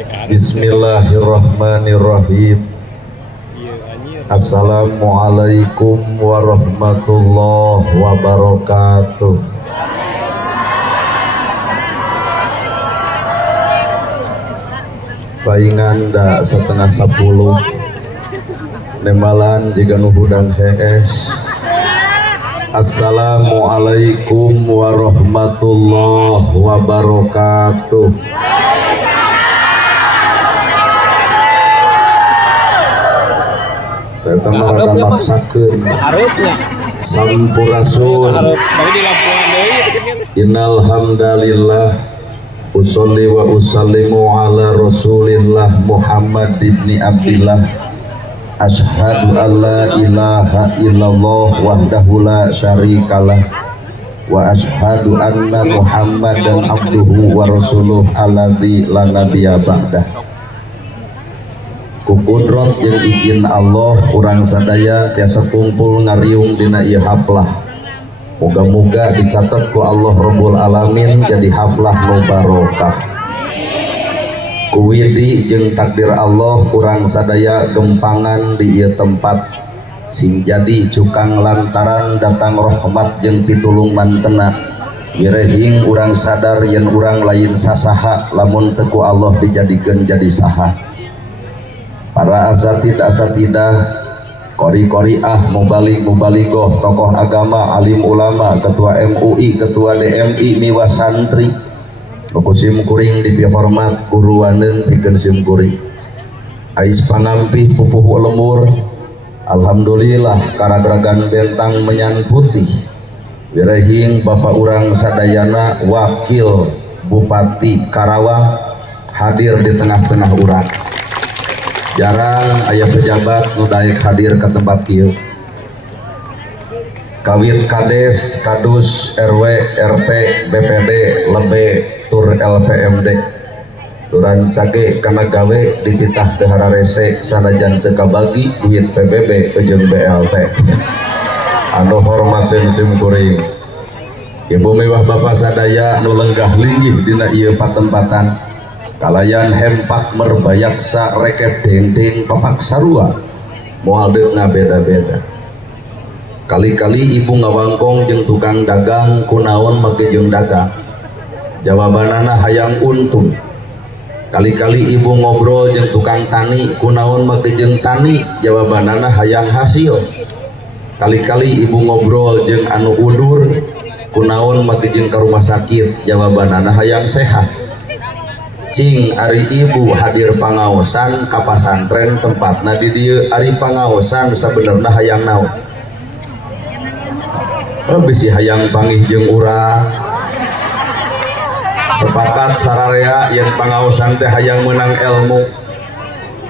Bismillahirrahmanirrahim. Assalamualaikum warahmatullahi wabarakatuh. Painganda setengah 10 nemalan jika nuhudang hees. Assalamualaikum warahmatullahi wabarakatuh. Kita mereka maksakeun sampurasun. Innal hamdalillah usolli wa usallimu ala rasulillah Muhammad ibni Abdillah. Asyhadu an la ilaha illallah wahdahu la syarikalah wa asyhadu anna Muhammadan abduhu wa rasuluh alladzi la nabiyya ba'dah. Ku kudrat jeung izin Allah urang sadaya tiasa kumpul ngariung dina ieu haflah. Moga-moga dicatat ku Allah Rabbul Alamin jadi haflah nu barokah. Ku widi jeung takdir Allah urang sadaya gempangan di ieu tempat sing jadi cukang lantaran datang rahmat jeung pitulung mantena. Wirehing urang sadar yen urang lain sasaha lamun teu ku Allah dijadikeun jadi saha. Para asatidah, kori-koriah, mubaligoh, tokoh agama, alim ulama, ketua MUI, ketua DMI, miwa santri, nukusim kuring dipihormat, kuruwaneun pikeun sim kuring. Ais panampih pupuh lemur, alhamdulillah karagragan bentang menyan putih. Wirehing bapak urang sadayana wakil Bupati Karawang hadir di tengah-tengah urang. Jarang ayah pejabat nu daek hadir ke tempat kieu. Kawin kades, kadus, RW, RT, BPD, lebe, tur LPMD. Duran cage kana gawe dititah teu hararese sanajan teu kabagi duit PBB jeung BLT. Anu hormatin sim kuring. Ibu mewah bapak sadaya nu lenggah linggih dina ieu patempatan. Kalayan hempak merbayaksa rekep dendeng papak sarua moal deukna beda-beda. Kali-kali ibu ngawangkong jeung tukang dagang kunaon make jeung dagang, jawabanana hayang untung. Kali-kali ibu ngobrol jeung tukang tani kunaon make jeung tani, jawabanana hayang hasil. Kali-kali ibu ngobrol jeung anu udur kunaon make jeung ka rumah sakit, jawabanana hayang sehat. Cing ari ibu hadir pangaosan ka pasantren tempatna di dieu ari pangaosan sabenerna hayang naon? Bisi hayang panggih jeung urang. Sepakat sararea yen pangaosan teh hayang meunang ilmu.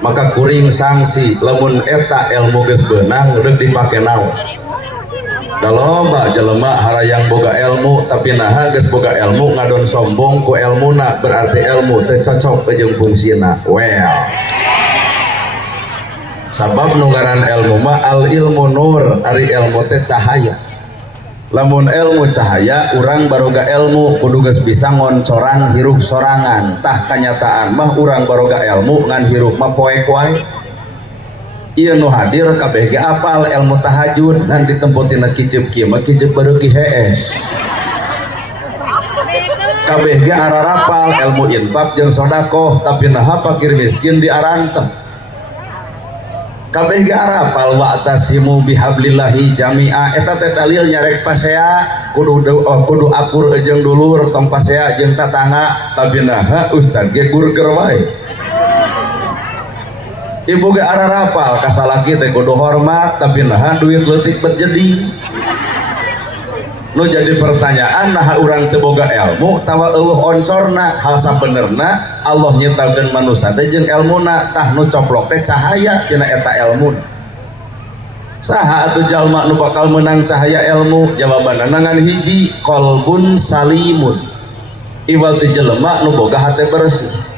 Maka kuring sanksi lamun eta ilmu geus beunang rek dipake naon? Da loba jelema harayang boga ilmu tapi naha geus boga ilmu ngadon sombong ku ilmuna berarti ilmu teu cocok ke jeung fungsina. Well, sabab nu ngaran ilmu mah al ilmu nur, ari ilmu teh cahaya. Lamun ilmu cahaya urang baroga ilmu kudu geus bisa ngoncoran hirup sorangan. Tah kanyataan mah urang baroga ilmu ngan hirup mah poek wae. Iya nu hadir kabeh ge apal ilmu tahajud ngan ditempotina kicep kieu mah kicep bareuki hees. Kabeh ge ararapal ilmu infak jeung sedekah tapi naha fakir miskin diarantem. Kabeh ge arapal wa'tasimu bihablillahi jami'a eta teh dalil nyarek pasea kudu apur jeung dulur tong pasea jeung tatangga tapi naha ustad ge gurger wae. Ibu ge ararapal kasalaki teh kudu hormat tapi naha duit leutik bet jadi. Nu jadi pertanyaan naha urang teu boga ilmu tawa eueuh oncorna hal sabenerna Allah nyiptakeun manusia teh jeung ilmuna tah nu coplok teh cahaya tina eta ilmu. Saha atuh jalma nu bakal meunang cahaya ilmu? Jawabanna ngan hiji qalbun salimun. Iwal teh jelema nu boga hate bersih.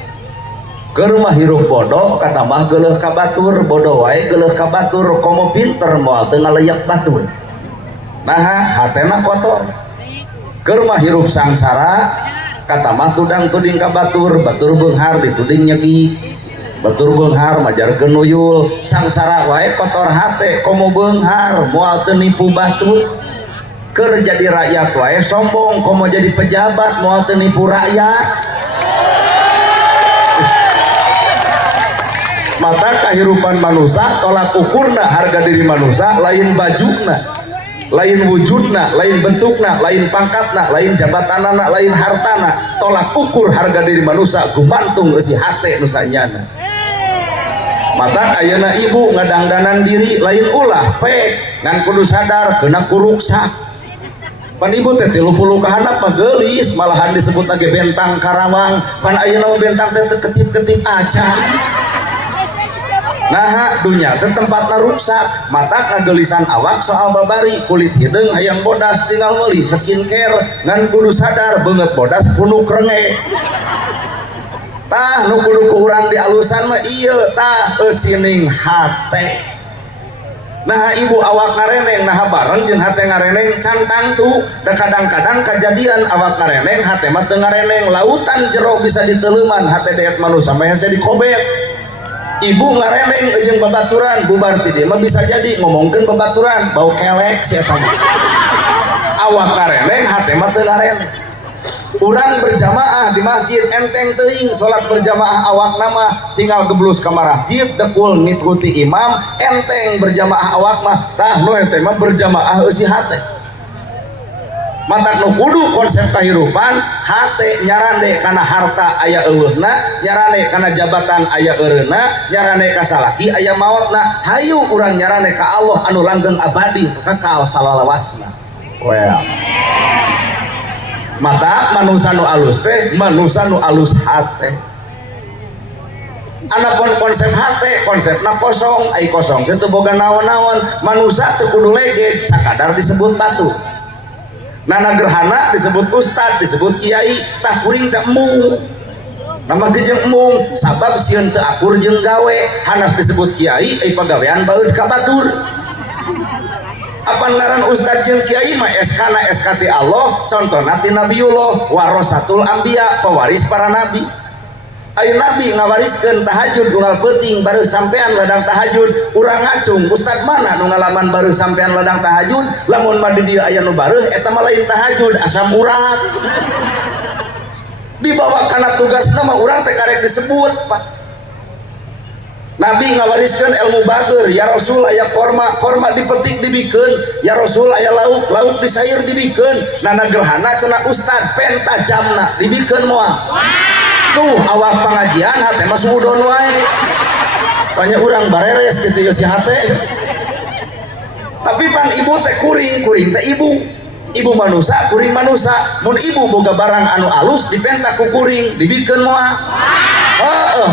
Keur mah hirup bodoh kata mah geuleuh ka batur, bodoh wae geuleuh ka batur, komo pinter moal teu ngaleyak batur. Nah hatena kotor. Keur mah hirup sangsara kata mah tudang tuding ka batur beunghar dituding nyegi batur beunghar majarkeun nuyul sangsara wae kotor hate komo beunghar moal teu nipu batur keur jadi rakyat wae sombong komo jadi pejabat moal teu nipu rakyat. Mata kehidupan manusia tolak ukurna harga diri manusia lain bajuna lain wujudna lain bentukna lain pangkatna lain jabatanana lain hartana tolak ukur harga diri manusia gumantung eusi hate nu sanyana. Mata ayeuna ibu ngadangdanan diri lain ulah pek ngan kudu sadar kena kuruksak pan ibu teh 30 ka handap mah geulis malahan disebut lagi bentang Karawang pan ayeuna bentang teh kecip-ketip aja. Nah dunya teh tempatna ruksak mata kagelisan awak soal babari kulit hidung hayang bodas tinggal meuli skincare ngan kudu sadar beungeut bodas punuk renge tah nu kudu ku urang dialusan mah ieu tah eusining hate. Nah ibu awak ngareneng nah bareng jeung hate ngareneng can tangtu da kadang-kadang kajadian awak ngareneng hate mah teu ngareneng lautan jero bisa diteleuman hate deet manusia mah hese dikobet. Ibu ngareneng jeung babaturan bubar ti dieu mah bisa jadi ngomongkeun babaturan bau kelek sia eta mah. Awak ngareneng hate mah teu ngareneng. Urang berjamaah di masjid enteng teuing salat berjamaah awak nama tinggal geblus ka masjid dekul ngikuti imam enteng berjamaah awak mah tah nu hese mah berjamaah eusi hate. Mata nu kudu konsep kehidupan hate nyarande kana harta aya eueuhna nyarande kana jabatan aya eureuna nyarande ka salaki aya maotna hayu urang nyarande ka Allah anu langgeng abadi kekal salalawasna. Well. Maka manusia nu alus teh manusia nu alus hate. Anapun konsep hate konsepna kosong ai kosong teh teu boga naon-naon manusia teu kudu legeg sakadar disebut batu. Nana gerhana disebut ustad disebut kiai tah kuring teh embung nama jeung embung sabab sieun teu akur jeung gawe hanas disebut kiai ai pagawean baeud ka batur. Apa ngaran ustad jeung kiai mah eskana eskati Allah contona ti Nabiullah warasatul anbiya pewaris para nabi. Ayo nabi ngawariskeun tahajud unggal peuting baru sampean ladang tahajud urang ngacung ustad mana nu ngalaman baru sampean ladang tahajud lamun mah di dieu aya nu bareuh eta mah lain tahajud asam urat dibawa kana tugasna mah urang teh karek disebut Pak. Nabi ngawariskeun ilmu bager ya Rasul aya korma dipetik dibikeun ya Rasul aya lauk disair dibikeun nana gerhana cenah ustad penta jamna dibikeun moal tuh awak pengajian hate mah suudon wae banyak urang bareres kitu ya si hate. Tapi pan ibu teh kuring teh ibu manusia kuring manusia mun ibu boga barang anu alus dipenta ku kuring dibikeun moal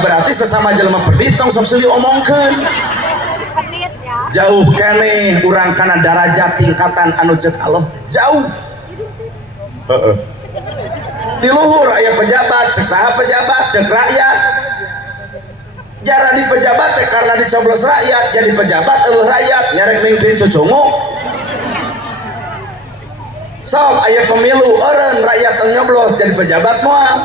berarti sesama jelema pedit tong sok seuli omongkeun jauh keneh urang kana darajat tingkatan anu ceuk Allah jauh di luhur aya pejabat cek saha pejabat cek rakyat jara di pejabat teh karena dicoblos rakyat jadi pejabat eueuh rakyat nyarek mimpin cucungu sok aya pemilu eureun rakyat teu nyoblos jadi pejabat moal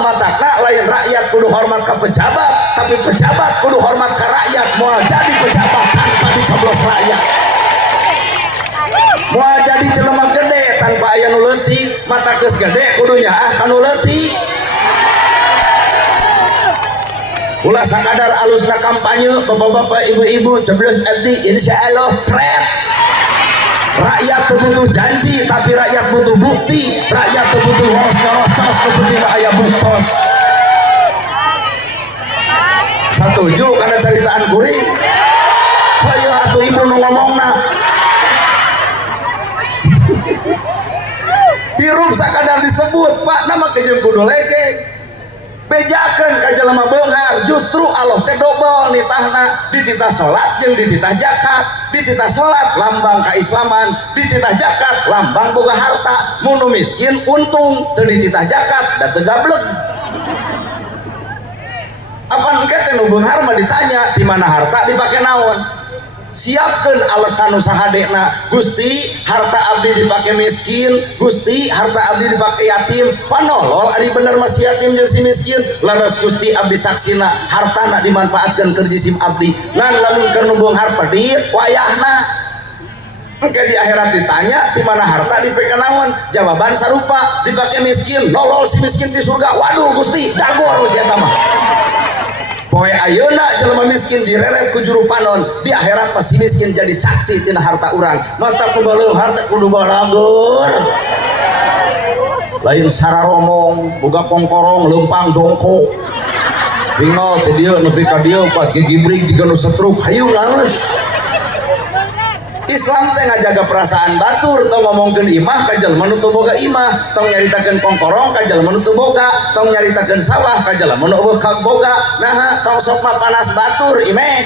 matakna lain rakyat kudu hormat ke pejabat tapi pejabat kudu hormat ke rakyat moal jadi pejabat tanpa dicoblos rakyat moal jadi jelema gede tanpa aya nu leutik mata geus gede kudu nyaah ka nu leutik. Ulah sakadar alusna kampanye bapak-bapak ibu-ibu coblos FD insyaallah pret. Rakyat butuh janji tapi rakyat butuh bukti rakyat butuh ngos-ngos seperti aya buktos. Satuju karena caritaan kuring hayu atuh ibu nu ngomongna hirup sakadar disebut Pak nama kejeung kudu legeg bejakeun ka jelema beunghar justru Allah teh dobel nitahna di titah salat jeung di titah zakat di titah salat lambang keislaman di titah zakat lambang boga harta mun miskin untung teu di titah zakat da teu gablek apan engke teh nu beunghar mah ditanya di mana harta dipake naon siapkan alasan usaha dekna. Gusti harta abdi dipakai miskin, Gusti harta abdi dipakai yatim, panolol ari bener masih yatim jeung si miskin. Laras Gusti abdi saksina hartana dimanfaatkan keur jisim abdi, lan lamun keur nubung harta di wayahna. Engke di akhirat ditanya di mana harta dipakai naon, jawaban sarupa dipakai miskin, nolol si miskin di surga. Waduh Gusti dagor geus eta mah. Poe ayeuna jelema miskin direret ku juru panon, di akhirat pasti miskin jadi saksi tina harta urang. Mata kubaleuh harta kudu balagur. Lain sararomong, boga kongkorong, leumpang dongko. Bingo teh dieu nepi ka dieu pak gigibrig jiga nu setruk hayu laus. Islam teh ngajaga perasaan batur, tong ngomongkeun imah ka jalma nu teu boga imah, tong nyaritakeun kongkorong ka jalma nu teu boga, tong nyaritakeun sawah ka jalma nu boga. Nah, tong sok mah panas batur imeh.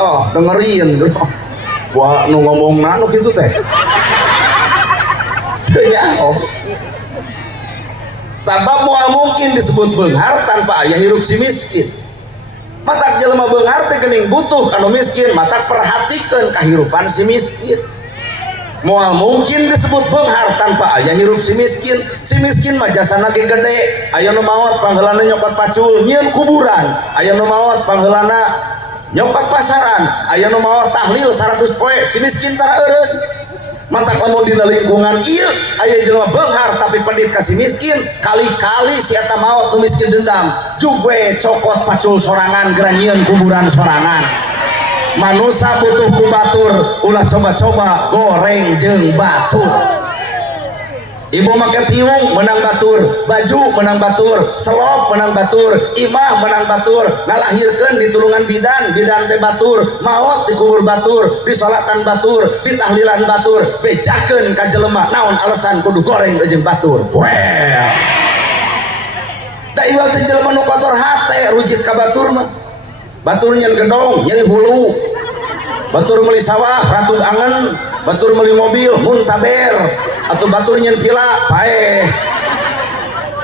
Oh, dengerin gitu. Wah, nu ngomongna nu kitu teh. Teu nyaho. Sabab moal mungkin disebut beunghar tanpa aya hirup si miskin. Matak jelema beunghar teh geuning butuh kanu miskin, matak perhatikeun kahirupan si miskin. Moal mungkin disebut beunghar tanpa aya hirup si miskin mah jasana ge gede. Aya nu maot pangheulana nyokot pacul nyieun kuburan, aya nu maot pangheulana nyokot pasaran, aya nu maot tahlil 100 poe, si miskin tara eureun. Mantak lamun dina lingkungan ieu aya jelema beunghar tapi pedit ka si miskin, kali-kali si eta maot nu miskin dendam, jugwe cokot pacul sorangan geura nyieun kuburan sorangan. Manusia butuh ku batur, ulah coba-coba goreng jeung batur. Ibu make tiung menang batur, baju menang batur, selop menang batur, imah menang batur, ngalahirkeun di tulungan bidan teh batur, maot di kubur batur, di salatan batur, di tahlilan batur, bejakeun ka jelema naon alasan kudu goreng jeung batur. Well. Da ieu teh jelema nu kotor hate rujit ka batur mah. Batur nyen gedong, nyeri hulu. Batur meuli sawah, ratug angen, batur meuli mobil, muntaber. Atau batur nyen pila paeh.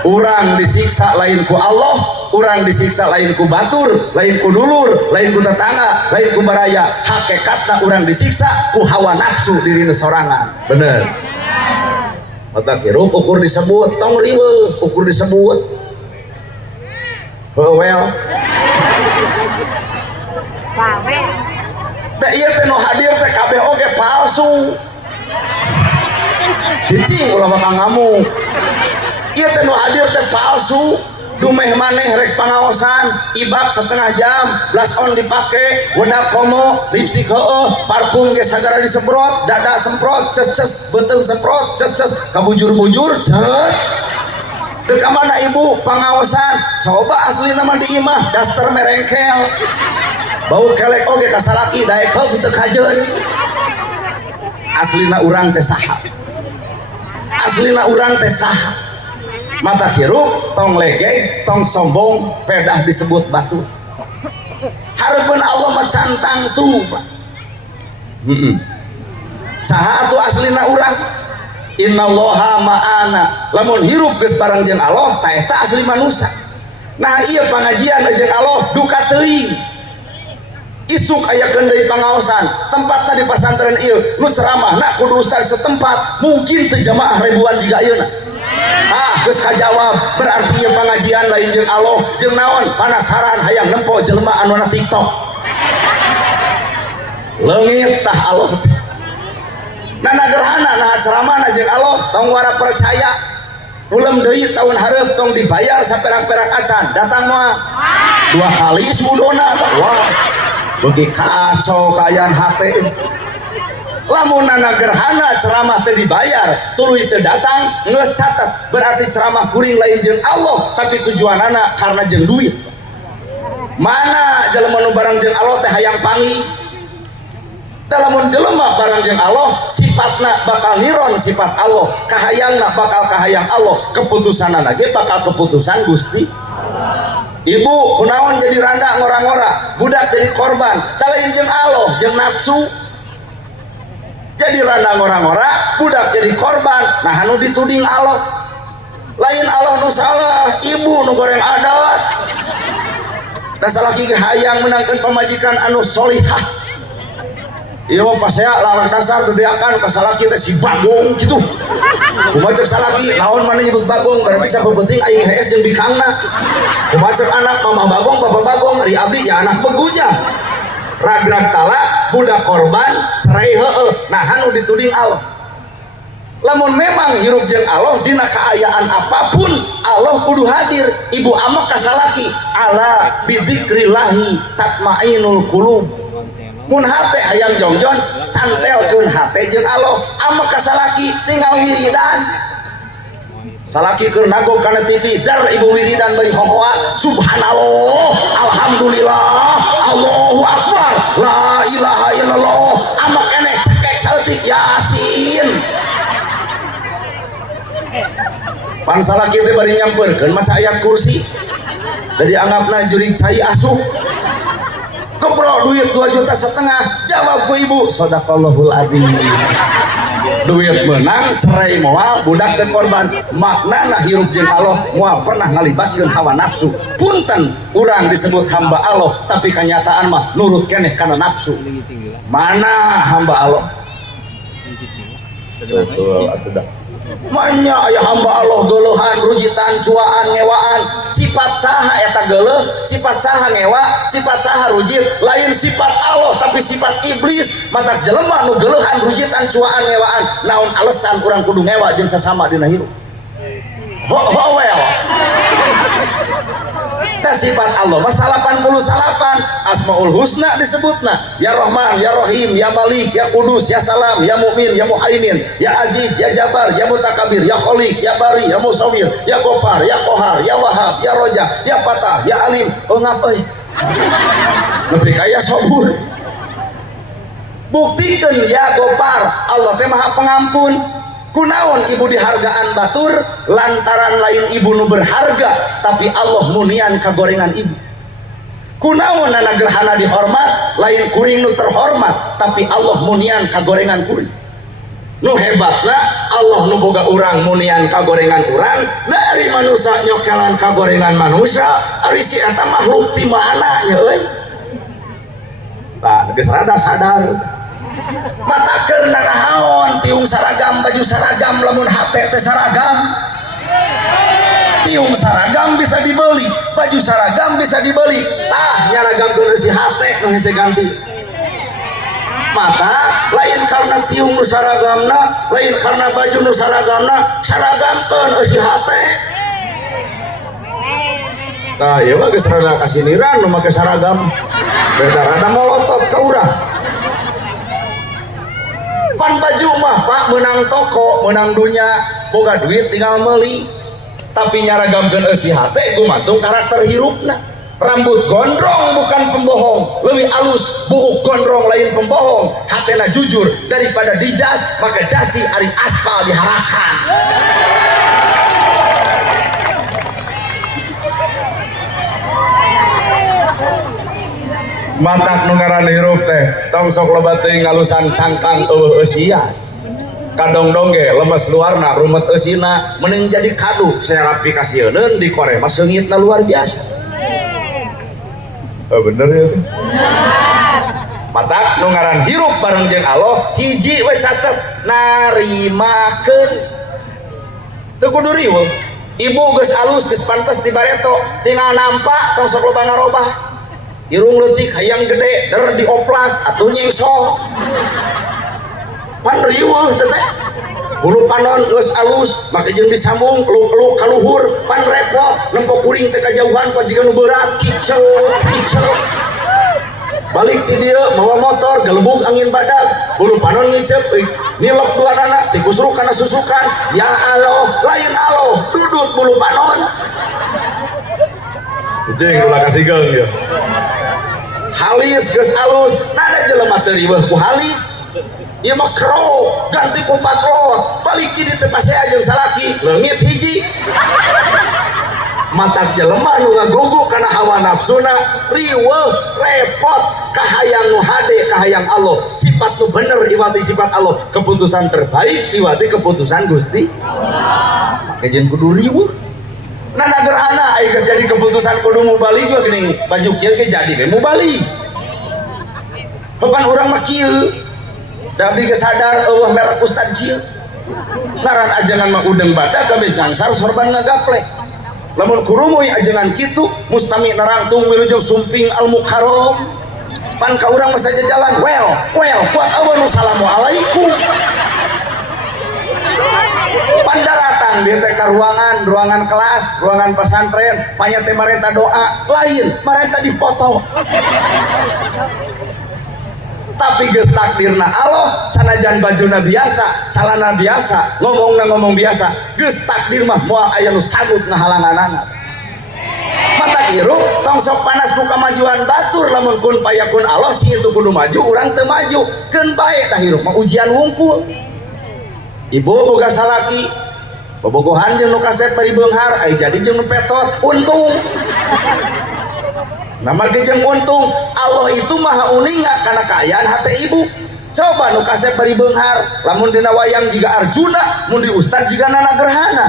Urang disiksa lain ku Allah, urang disiksa lain ku batur, lain ku dulur, lain ku tetangga, lain ku baraya. Hakikatna urang disiksa ku hawa nafsu dirina sorangan. Bener. Mata kirup ukur disebut, tong riweuh ukur disebut. Well. Da ieu teh nu hadir teh kabeh oge palsu. Cicing ulah bakal ngamuk. Ieu teh nu hadir teh palsu. Dumeh maneh rek pangaosan, ibak setengah jam, blush on dipake, wedak komo, lipstik heueuh, parfum ge sagara disemprot, dada semprot, ces beuteung semprot, ces kabujur-bujur, cet. Teu ka mana ibu pangaosan? Coba asli nama di imah, daster merengkel. Bau kelek oge ka salaki daek heug teu kajeun. Aslina urang teh saha? Aslina urang teh saha? Mata kirup tong legeh tong sombong pedah disebut batu. Hareupeun Allah mah cantang tuh Pak. Saha atuh aslina urang? Innallaha ma'ana. Lamun hirup geus bareng jeung Allah tah eta asli manusia. Nah ieu pangajian jeung Allah duka teuing. Isuk ayakeun deui pangaosan, tempatna di pasantren ieu nu ceramahna kudu ustaz setempat, mungkin teu jamaah ribuan jiga ayeuna. Geus kajawab, berarti ieu pangajian lain jeung Allah jeung naon? Panasaran hayang nempo jelema anu na TikTok. Leungit tah Allah. Nana gerhana nah ceramahna jeung Allah tong wara percaya. Ulem deui tahun hareup tong dibayar saperak-perak acan, datang moal. 2 kali sudona. Wah. Beuki kacau kaayaan hate. Lamun nana gerhana ceramah teu dibayar, tuluy teu datang, geus catet, berarti ceramah kuring lain jeung Allah, tapi tujuanana karena jeung duit. Mana jelema nu bareng jeung Allah teh hayang pangi? Lamun jelema bareng jeung Allah, sifatna bakal niron sifat Allah, kahayangna bakal kahayang Allah, keputusanna ge bakal keputusan Gusti. Ibu kunaon jadi randa ngora-ngora, budak jadi korban, lain jeung Allah, jeung nafsu. Jadi randa ngora-ngora, budak jadi korban, nah anu dituding Allah. Lain Allah nu salah, ibu nu goreng adat. da salaki hayang menangkeun pamajikan anu solihah. Iya mah pas saya lawan dasar dedeakan ka salaki teh si Bagong kitu. Kumaha ceuk salaki naon mana nyebut Bagong berarti sabebeting aing hees jeung bikangna. Kumaha ceuk anak Mama Bagong Papa Bagong ari abdi ya anak beguja. Ragrag tala budak korban cerai heueuh nahan nu dituding Allah. Lamun memang hirup jeung Allah dina kaayaan apapun Allah kudu hadir. Ibu amak kasalaki ala bidzikrillahi tatmainul qulub. Mun hate hayang jongjon cantelkeun hate jeung Allah. Amak kasalaki tinggal wiridan. Salaki keur nagog kana TV dar ibu wiridan bari hohoa subhanallah alhamdulillah Allahu akbar la ilaha illallah amak keneh cekek saleutik yasin. Pan salaki teh bari nyampeurkeun maca ayat kursi da dianggapna jurig cai asuh. Keprok duit 2,5 juta jawab ku ibu sadaqallahul adzim. Duit menang cerai moal budak teh korban maknana hirup jeung Allah moal pernah ngalibatkeun hawa nafsu. Punten urang disebut hamba Allah tapi kenyataan mah nurut keneh kana nafsu. Mana hamba Allah? Betul atuh Manya aya hamba Allah geuleuhan rujitan cuaan ngewaan sifat saha eta geuleuh sifat saha ngewa sifat saha rujit lain sifat Allah tapi sifat iblis matak jelema nu geuleuhan rujitan cuaan ngewaan naon alesan urang kudu ngewa jeung sasama dina hirup well da sifat Allah mah 88 Asmaul Husna disebutna ya Rahman ya Rahim ya Malik ya Kudus ya Salam ya Mukmin ya Muhaimin ya Aziz ya Jabar ya Mutakabir ya Khaliq ya Bari ya Musawwir ya Ghaffar ya Qahar ya Wahhab ya Raja ya Fatah ya Alim. Oh ngapain nepi kaya sabur buktikeun ya Ghaffar Allah teh Maha Pengampun. Kunaon ibu dihargaan batur lantaran lain ibu nu berharga tapi Allah munian kagorengan ibu. Kunaon nana gerhana dihormat lain kuring nu terhormat tapi Allah munian kagorengan kuring. Nu hebatna Allah nu boga urang munian kagorengan urang dari manusia nyokelan kagorengan manusia ari si eta makhluk ti mana nya euy. Tah geus rada sadar. Mata keur nanahaon tiung saragam baju saragam lamun HP teh saragam. Tiung saragam bisa dibeli, baju saragam bisa dibeli. Tah nyaragamkeun si HP nu hese ganti. Mata lain karena tiung nu saragamna, lain karena baju nu saragamna, saragamkeun si HP. Nah, ieu mah geus rada kasiniran nu make saragam. Beda-beda molotot ka urang. Pan baju mah Pak menang toko menang dunya boga duit tinggal meuli tapi nyaragamkeun eusi hate gumantung karakter hirupna. Rambut gondrong bukan pembohong leuwih alus buuk gondrong lain pembohong hatena jujur daripada dijas maka dasi ari aspal diharakan. Matak nu ngaranna hirup teh tong sok loba teuing ngalusan cangkang eueuh eusia kadong-dong ge lemes luarna rumet eusina mending jadi kadu serapi kasieun di Korea mah seungitna luar biasa. Bener ya tuh. Matak nu ngaran hirup bareng jeung Allah hiji we catet narimakeun teu kudu riweuh. Ibu geus alus geus pantes dibareto tinggal nampak tong sok loba ngarobah. Irung leutik hayang gede der dioplas atuh nyengsol pan riweuh teh bulu panon geus alus make jeung disambung eluk-eluk ka luhur pan repot nempo kuring teh kajauhan pajikan nu berat kiceu balik ti dieu mawa motor gelebug angin badag bulu panon ngicep nilep duanana dikusruk kana susukan ya Allah lain Allah dudut bulu panon cicing ulah kasihkeun ya halis geus alus nada jelema teu riweuh ku halis ieu mah krok ganti ku patrol balik di teh pasea jeung salaki leungit hiji matak jelema nu ngagogo kana hawa nafsuna riweuh repot kahayang nu hade kahayang Allah sifat nu bener iwati sifat Allah keputusan terbaik iwati keputusan Gusti Allah maka jeung kudu riweuh nana gerhana geus jadi keputusan kudu mau bali juga gini baju kieu ge jadi we mau bali beban urang mah kieu da abdi geus sadar eueuh merek ustad kieu ngaran ajangan mah udeng badak geus ngangsar sorban ngagaplek lamun kurumuy ajangan kitu mustami narangtung wilujeng sumping al mukarram pan ka urang mah saja jalan well kuat awan assalamualaikum pandaratan di TK ruangan kelas ruangan pesantren panya teh marenta doa lain marenta dipoto tapi geus takdirna Allah sanajan bajuna biasa calana biasa ngomong biasa geus takdir mah moal aya nu sagut ngahalanganana mata hirup tong sok panas nu kamajuan batur lamun kun payakun Allah sing itu kudu maju urang teu maju keun bae tah hirup mah ujian wungkul ibu boga salaki bobogohan jeung nu kasep bari beunghar ai jadi jeung nu petot untung nama jeung untung Allah itu maha uninga kana kaayaan hate ibu coba nu kasep bari beunghar lamun dina wayang jiga Arjuna mun di ustad jiga Nana Gerhana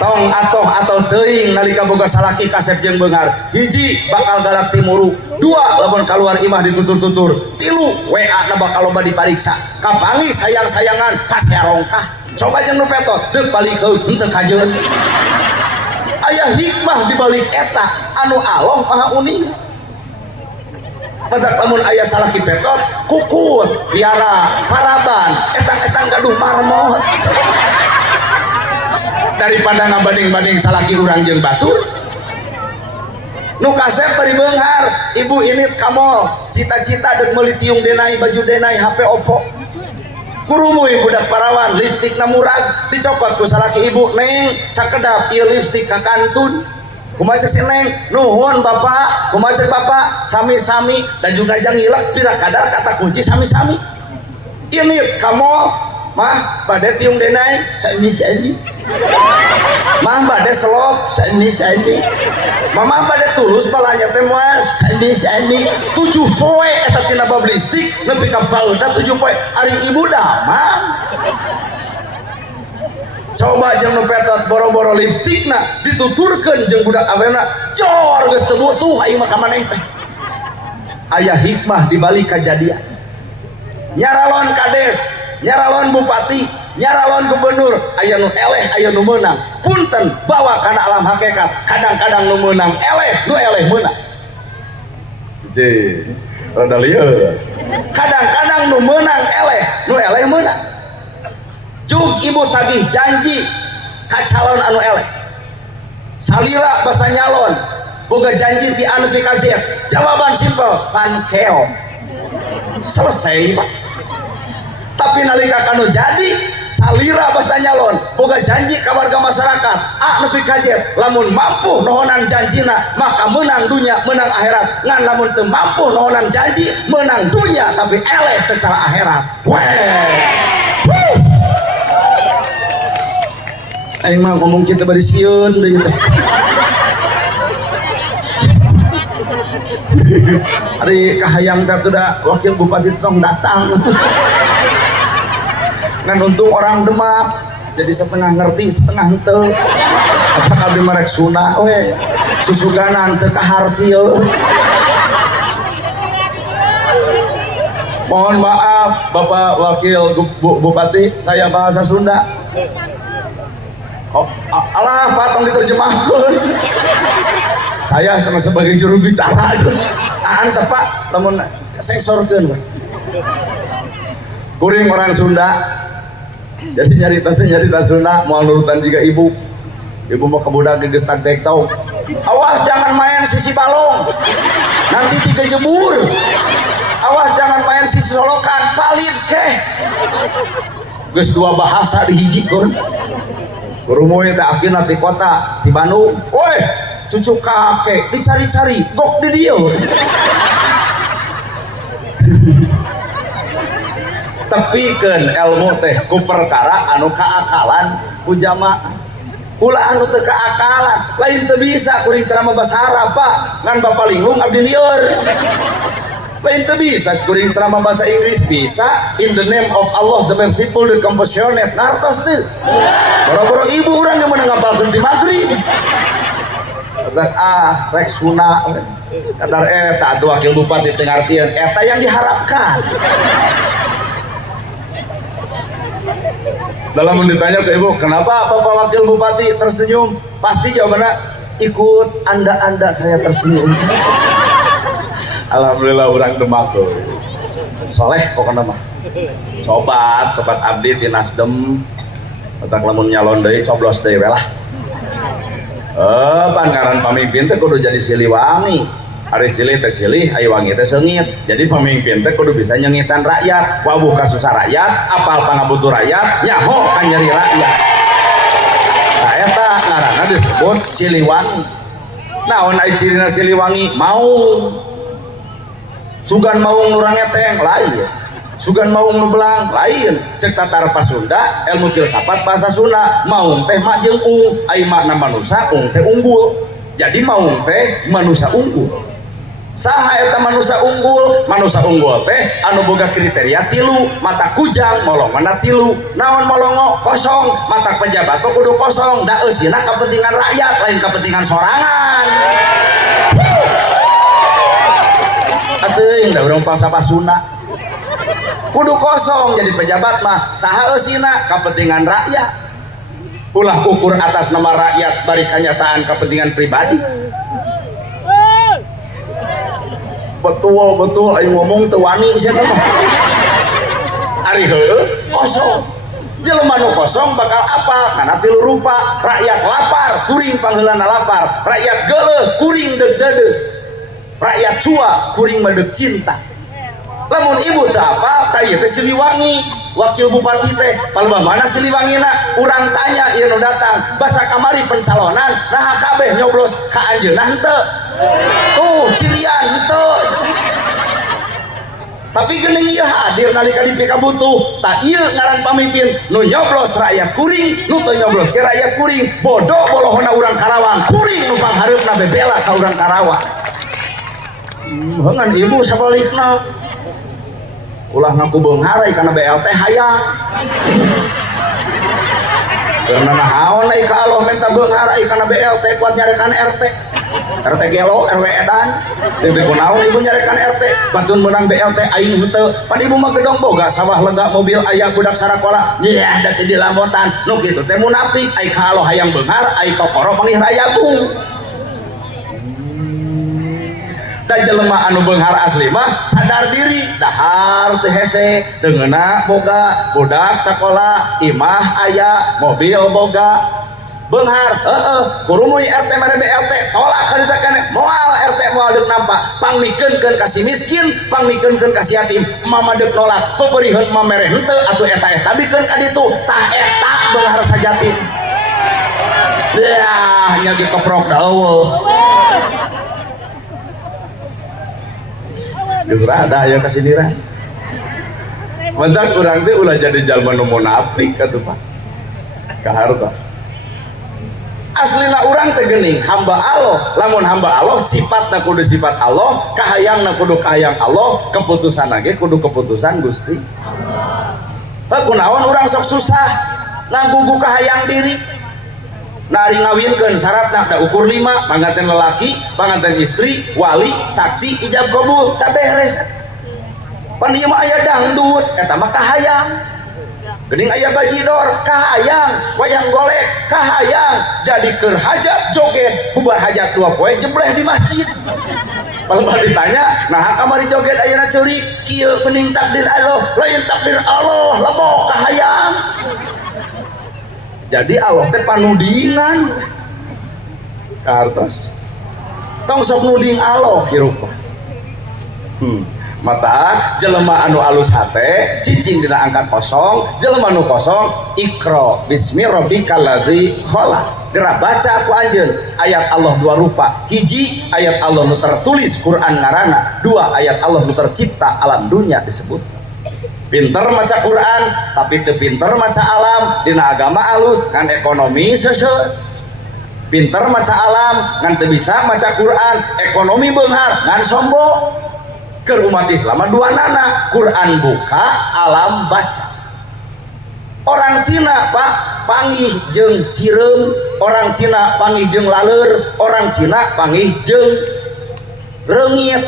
tong atoh atau teuing nalika boga salaki kasep jeung beunghar hiji bakal galak timuru dua lamun kaluar imah ditutur-tutur tilu WA na bakal loba dipariksa kapangi sayang-sayangan paserongkah coba jeung nu petot deuk balikeun henteu kajeun aya hikmah dibalik eta anu Allah maha uning matak lamun aya salaki petot kukut biara paraban etang-etang gaduh marmot daripada ngabanding-banding salaki urang jeung batur nu kasep bari beunghar ibu ini kamol cita-cita deuk meuli tiung denai baju denai HP Oppo kurumuy budak parawan lipstik na murag dicokot ku salaki ibu neng sakedap ieu lipstik ka kantun kumaha si neng nuhun bapak kumaha bapak sami-sami dan juga jang hilak pira kadar kata kunci sami-sami ini kamol mah bade tiung denai sami-sami mah bade selop sami-sami mama bade tulus balanya teh moal sami-sami 7 poe eta tina bablistik nepi ka baeuna 7 poe ari ibu damang coba jeung nu petot boro-boro lipstikna dituturkeun jeung budak awena jor geus teu butuh aing mah ka maneh teh aya hikmah di balik kajadian nyaralon kades nyaralon bupati nyaralon gubernur aya nu eleh aya nu meunang punten bawa kana alam hakikat kadang-kadang nu meunang eleh meunang je rada lieur kadang-kadang nu meunang eleh meunang cuk ibu tagih janji ka calon anu eleh salira basa nyalon boga janji ti anu pikajet jawaban simpel pan keong selesai Pak tapi nalika kanu jadi salira basa nyalon boga janji ka warga masyarakat nepi kajet lamun mampu nohonan janjina maka menang dunia menang akhirat ngan lamun teu mampu nohonan janji menang dunia tapi eleh secara akhirat aing mah ngomong kita bari sieun deui teh ari kahayang teh da wakil bupati tong datang ngan untung orang Demak jadi setengah ngerti setengah henteu apakah abdi marek Sunda we susuganan teu kaharti mohon maaf Bapak Wakil Bupati saya bahasa Sunda oh alah patong diterjemahkeun saya sama sebagai juru bicara antep Pak lamun sensorkeun kuring orang Sunda jadi nyarita Sunda mau nurutan juga ibu mau ke budak geus tag tau awas jangan main sisi balong nanti 3 jebur awas jangan main sisi solokan palit keh geus 2 bahasa dihijikeun kurumuy teh akhirna ti kota ti Bandung woi cucu kakek dicari-cari gok di dieu tepikeun ilmu teh ku perkara anu kaakalan ku jamaah ulah anu teu kaakalan lain teu bisa kuring ceramah bahasa Arab Pak ngan Bapak linglung abdi lieur lain teu bisa kuring ceramah bahasa Inggris bisa in the name of Allah the merciful the compassionate ngartos teu boro-boro ibu urang yang ngapalkeun ti maghrib. Rek suna kadar eta atuh wakil bupati teu ngartieun eta yang diharapkan. Dalam ditanya ke ibu, kenapa Bapak Wakil Bupati tersenyum? Pasti jawabannya, ikut anda saya tersenyum. Alhamdulillah orang Demak tuh. Soleh pokoknya mah. Sobat abdi di Nasdem. Otak lamun nyalon deui coblos deui we lah. Pangaran pamimpin teh kudu jadi Siliwangi. Ari silih teh silih, ai wangi teh seungit. Jadi pemimpin teh kudu bisa nyengitan rakyat, wabuh ka susah rakyat, apal pangabutuh rakyat, nyaho ka nyeri rakyat. Nah eta ngaranna disebut Siliwangi. Naon ai cirina Siliwangi? Maung. Sugan maung nu rangeteng lain. Sugan maung nu belang lain. Cek tatar Pasunda, ilmu filsafat bahasa Sunda, maung teh mak jeung ung, ai makna manusia, ung teh unggul. Jadi maung teh manusia unggul. Saha eta manusia unggul teh anu boga kriteria tilu, mata kujang molonganna tilu, naon molongo kosong, mata pejabat kudu kosong, da eusina kepentingan rakyat lain kepentingan sorangan. Atuh da urang falsafah Sunda kudu kosong jadi pejabat mah saha eusina kepentingan rakyat. Ulah ukur atas nama rakyat bari kanyataan kepentingan pribadi. Betul ayo ngomong teu wani sia mah. Ari heueuh kosong. Jelema nu kosong bakal apa? Kana tilu rupa. Rakyat lapar, kuring pangheulana lapar. Rakyat geuleuh, kuring deug deudeuh. Rakyat cua, kuring meudeuh cinta. Lamun ibu teu apa, ka ieu teh Siliwangi, wakil bupati teh. Palebah mana Siliwangina? Urang tanya ieu nu datang, basa kamari pencalonan, naha kabeh nyoblos ka anjeunna henteu? Tuh cirian itu. Tapi geuning ieu hadir nalika dipika butuh. Tak ieu ngaran pamimpin nu nyoblos rakyat kuring, nu teu nyoblos ke rakyat kuring. Bodoh bolohona urang Karawang, kuring nu panghareupna bebela ka urang Karawang. Heungan ibu sabalikna. Ulah ngaku beungharai kana BLT hayang. Karena nahaon ai ka Allah minta beungharai kana BLT kuat nyarekan RT. RT gelo RW edan sing teu kunaon ibu nyarekan RT batun menang BLT aing henteu pan ibu mah gedong boga sawah lega mobil aya budak sarakola nya da teu dilambotan nu kitu teh munafik ai ka Allah hayang beunghar ai kokoro panggih rayabu. Dan jelema anu beunghar asli mah sadar diri dahar teu hese teu ngeuna boga budak sakola imah aya mobil boga beunghar kurumuy RT mere BLT tolak ka dieu kana moal RT moal deuk nampa pangmikeunkeun ka si miskin pangmikeunkeun ka si yatim mama deuk nolak peubeuriheun mah mere henteu atuh eta bikeun ka ditu tah eta beunghar sajati. Yah nya ge keprok da eueuh. Geus rada aya kasindiran. Mentak urang teh ulah jadi jalma nu munafik atuh Pak. Ka harta. Aslina urang teh geuning hamba Allah. Lamun hamba Allah sifatna kudu sifat Allah, kahayangna kudu kahayang Allah, keputusan ge kudu keputusan Gusti Allah. Kunaon urang sok susah ngagugu kahayang diri. Nari ngawinkeun syaratna da ukur 5, panganten lelaki, panganten istri, wali, saksi, ijab kabul, tak beres. Pan ieu mah aya dangdut, eta mah kahayang. Geuning aya bajidor, kahayang, wayang golek, kahayang. Jadi keur hajat joget, bubar hajat 2 poe jebleh di masjid. Kalau ditanya, nah kamari joget ayeuna ceurik, kieu geuning takdir Allah, lain takdir Allah, lebo kahayang. Jadi Allah teh panudingan kartos tong sok nuding Allah hirup mata jelema anu alus hate cicing dina angka kosong jelema anu kosong ikro bismi rabbikal ladzi khalaq geura baca ku anjeun ayat Allah 2 rupa hiji ayat Allah nu tertulis Quran ngaranna 2 ayat Allah nu tercipta alam dunia disebut. Pinter maca Quran tapi teu pinter maca alam dina agama alus ngan ekonomi seuseut. Pinter maca alam ngan teu bisa maca Quran ekonomi beunghar ngan sombong. Keur umat Islam duanana Quran buka alam baca. Orang Cina Pak panggih jeung sireum, orang Cina panggih jeung laleur, orang Cina panggih jeung reungit.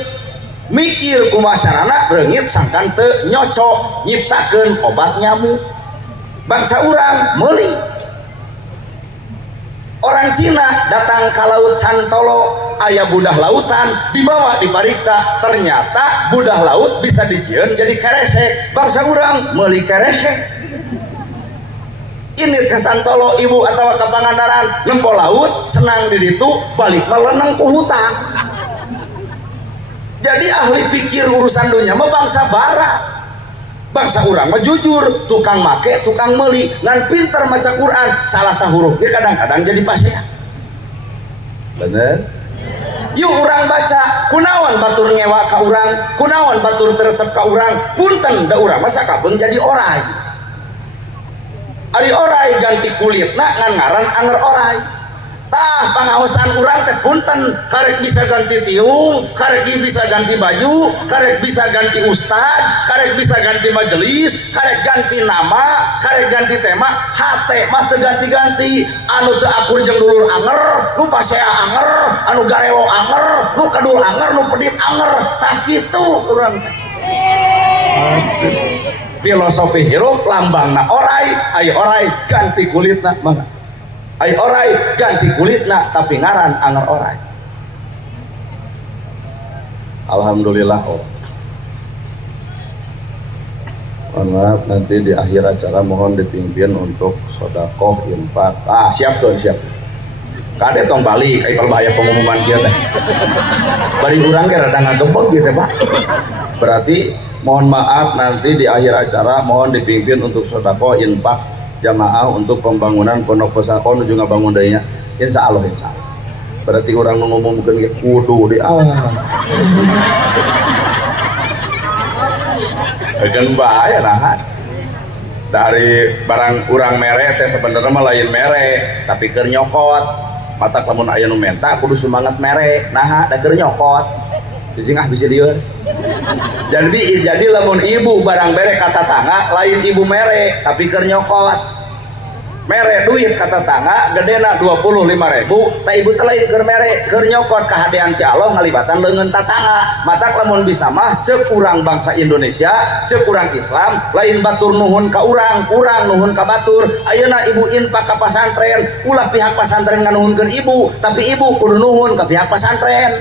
Mikir kumaha carana reungit sangkan teu nyocok nyiptakeun obat nyamuk. Bangsa urang meuli. Orang Cina datang ke laut Santolo, aya budah lautan, dibawa dipariksa, ternyata budah laut bisa dijieun jadi keresek. Bangsa urang meuli keresek. Ini ke Santolo ibu atau ke Pangandaran nempo laut senang di ditu balik meleneng ku hutang. Jadi ahli pikir urusan dunia mah bangsa barat. Bangsa urang mah jujur, tukang make tukang meuli ngan pinter maca Quran, salah sahuruf ge kadang-kadang jadi pasea. Bener. Yuk urang baca kunaon batur ngewa ka urang, kunaon batur teresep ka urang, punten da urang mah sakabeung jadi oray. Ari oray ganti kulitna ngan ngaran anger oray. Tah pangaosan urang teh punten, karek bisa ganti tiung, karek bisa ganti baju, karek bisa ganti ustad, karek bisa ganti majelis, karek ganti nama, karek ganti tema, hate mah teu ganti-ganti. Anu teu akur jeung dulur anger, nu pasea anger, anu garewo anger, nu kedul anger, nu pedit anger. Tah kitu urang teh. Filosofi hirup lambangna oray, aya oray ganti kulitna mah. Aya oray ganti kulitna tapi ngaran anger oray. Alhamdulillah. Mohon maaf nanti di akhir acara mohon dipimpin untuk sedekah infak. Siap tuh siap. Kade tong balik kalau bahaya pengumuman kieu teh. Bari urang ge rada ngagebeg gitu Pak. Berarti mohon maaf nanti di akhir acara mohon dipimpin untuk sedekah infak jamaah untuk pembangunan pondok pesantren juga bangun dayanya. Insya Allah berarti orang ngomongkan kayak kudu di kan bahaya nah dari barang urang mere teh sebenarnya mah lain mere tapi keur nyokot mata lamun aya nu menta kudu semangat mere nah da keur nyokot singah bisa lieur. Jadi lamun ibu barang mere kata tangga lain ibu mere tapi keur nyokot. Mere duit kata tangga gedena 25.000 tak ibu teh lain keur mere keur nyokot kahadean ti Allah ngalibatan leungeun tatangga. Matak lamun bisa mah ceuk urang bangsa Indonesia, ceuk urang Islam lain batur nuhun ka urang nuhun ka batur. Ayeuna ibu infak ka pasantren, ulah pihak pasantren nganuhunkeun ibu, tapi ibu kudu nuhun ka pihak pasantren.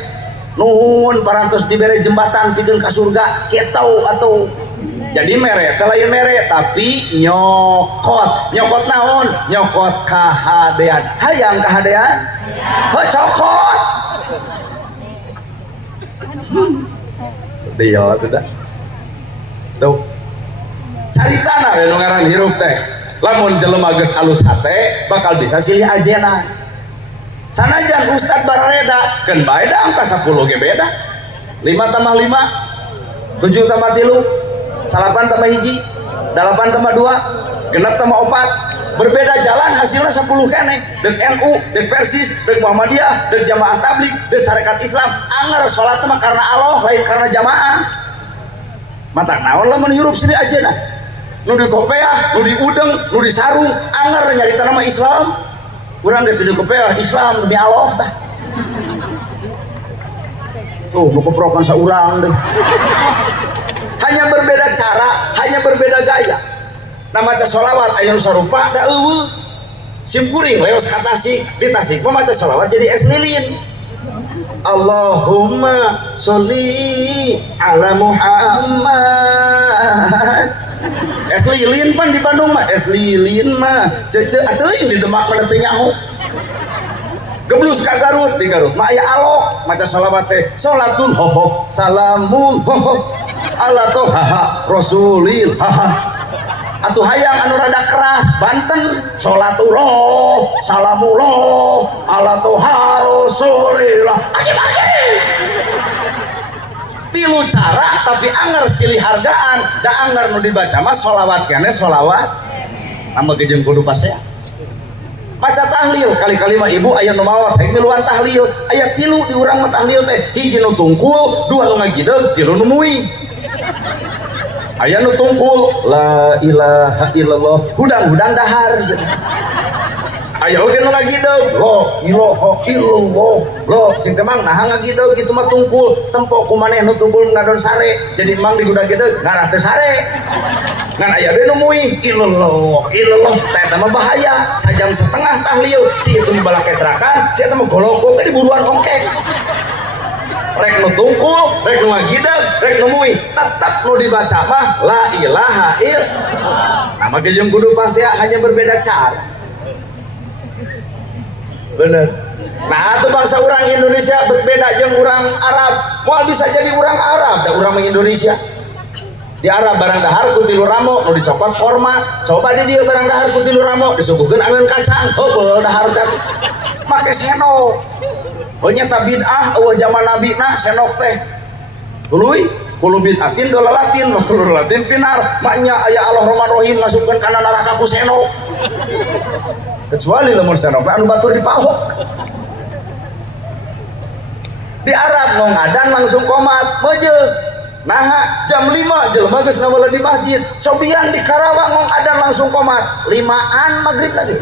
Nuhun parantos dibere jembatan pikeun ka surga kitu atuh. Jadi mere teh lain mere tapi nyokot naon nyokot kahadean hayang kahadean cokot sedih ya tuh dah tuh caritana we nu ngaran hirup teh lamun jelema geus alus hate bakal bisa silih ajena sanajan ustad barareda keun bae da angka 10 ge beda 5 tambah 5 7 tambah 3 salapan tambah hiji 8 tambah 2 genep tambah 4 berbeda jalan hasilnya 10 kene dek NU dek Persis dek Muhammadiyah dek Jamaah Tabligh dek Sarekat Islam anger sholat mah karena Allah lain karena jamaah matak naon lamun hirup sini aja nah nu di kopeah nu di udeng nu di sarung anger nyari nama Islam urang di kopeah Islam demi Allah tah tuh nu keprokan saurang deh. Hanya berbeda cara, hanya berbeda gaya. Nah maca sholawat aya nu sarupa da eueuh. Simkuring leos ka Tasik, di Tasik mah maca sholawat jadi es lilin. Allahumma sholli ala Muhammad. Es lilin pan di Bandung mah es lilin mah cece atuh di Demak mah teu nyaho. Geblus ka Garut di Garut mah aya alok maca sholawat teh sholatun hoho salamun hoho ala toha rasulil haha atuh hayang anu rada keras Banten sholatullah salamullah ala toha rasulillah tilu cara tapi anger silih hargaan da anger nu dibaca mah sholawat kene sholawat nama gejeung kudu pasea maca tahlil kali-kali mah ibu aya nu maot hek miluan tahlil aya tilu di urang mah tahlil teh hiji nu tungkul dua nu ngagideug tilu nu muing aya nu tungkul la ilaha illallah hudang-hudang dahar aya oge nu ngagideug la ilaha illallah lo cing teh mang naha ngagideug kitu mah tungkul tempo kumaneh nu tungkul ngadon sare jadi mang digudag-gideug ngarah teh sare ngan aya deui nu muih illallah illallah teh eta mah bahaya sajam setengah tahlil si itu balak kecerakan si eta mah golongkong teh diburuan ongkek rek nu tungkul rek nu ngagideug rek nu muih tetep nu dibaca mah la ilaha illallah nama ge jeung kudu pasti hanya berbeda cara bener. Nah itu bangsa orang Indonesia berbeda jeung orang Arab moal bisa jadi orang Arab da orang Indonesia di Arab barang dahar ku 3 ramo nu dicokot korma coba di dieu barang dahar ku 3 ramo disuguhkeun angeun kacang heubeul dahar teh make senok nyata bid'ah eueuh zaman nabina senok teh tuluy kulo bid'atin dolalatin makruh latin pinar maknya aya Allah Rahman Rahim ngasupkeun kana neraka ku senok kecuali lamun senok anu batur dipahok di Arab mau ngadan langsung komat beujeuh nah jam 5 jelema geus ngaweuleuh di masjid cobian di Karawang mau ngadan langsung komat 5-an maghrib lagi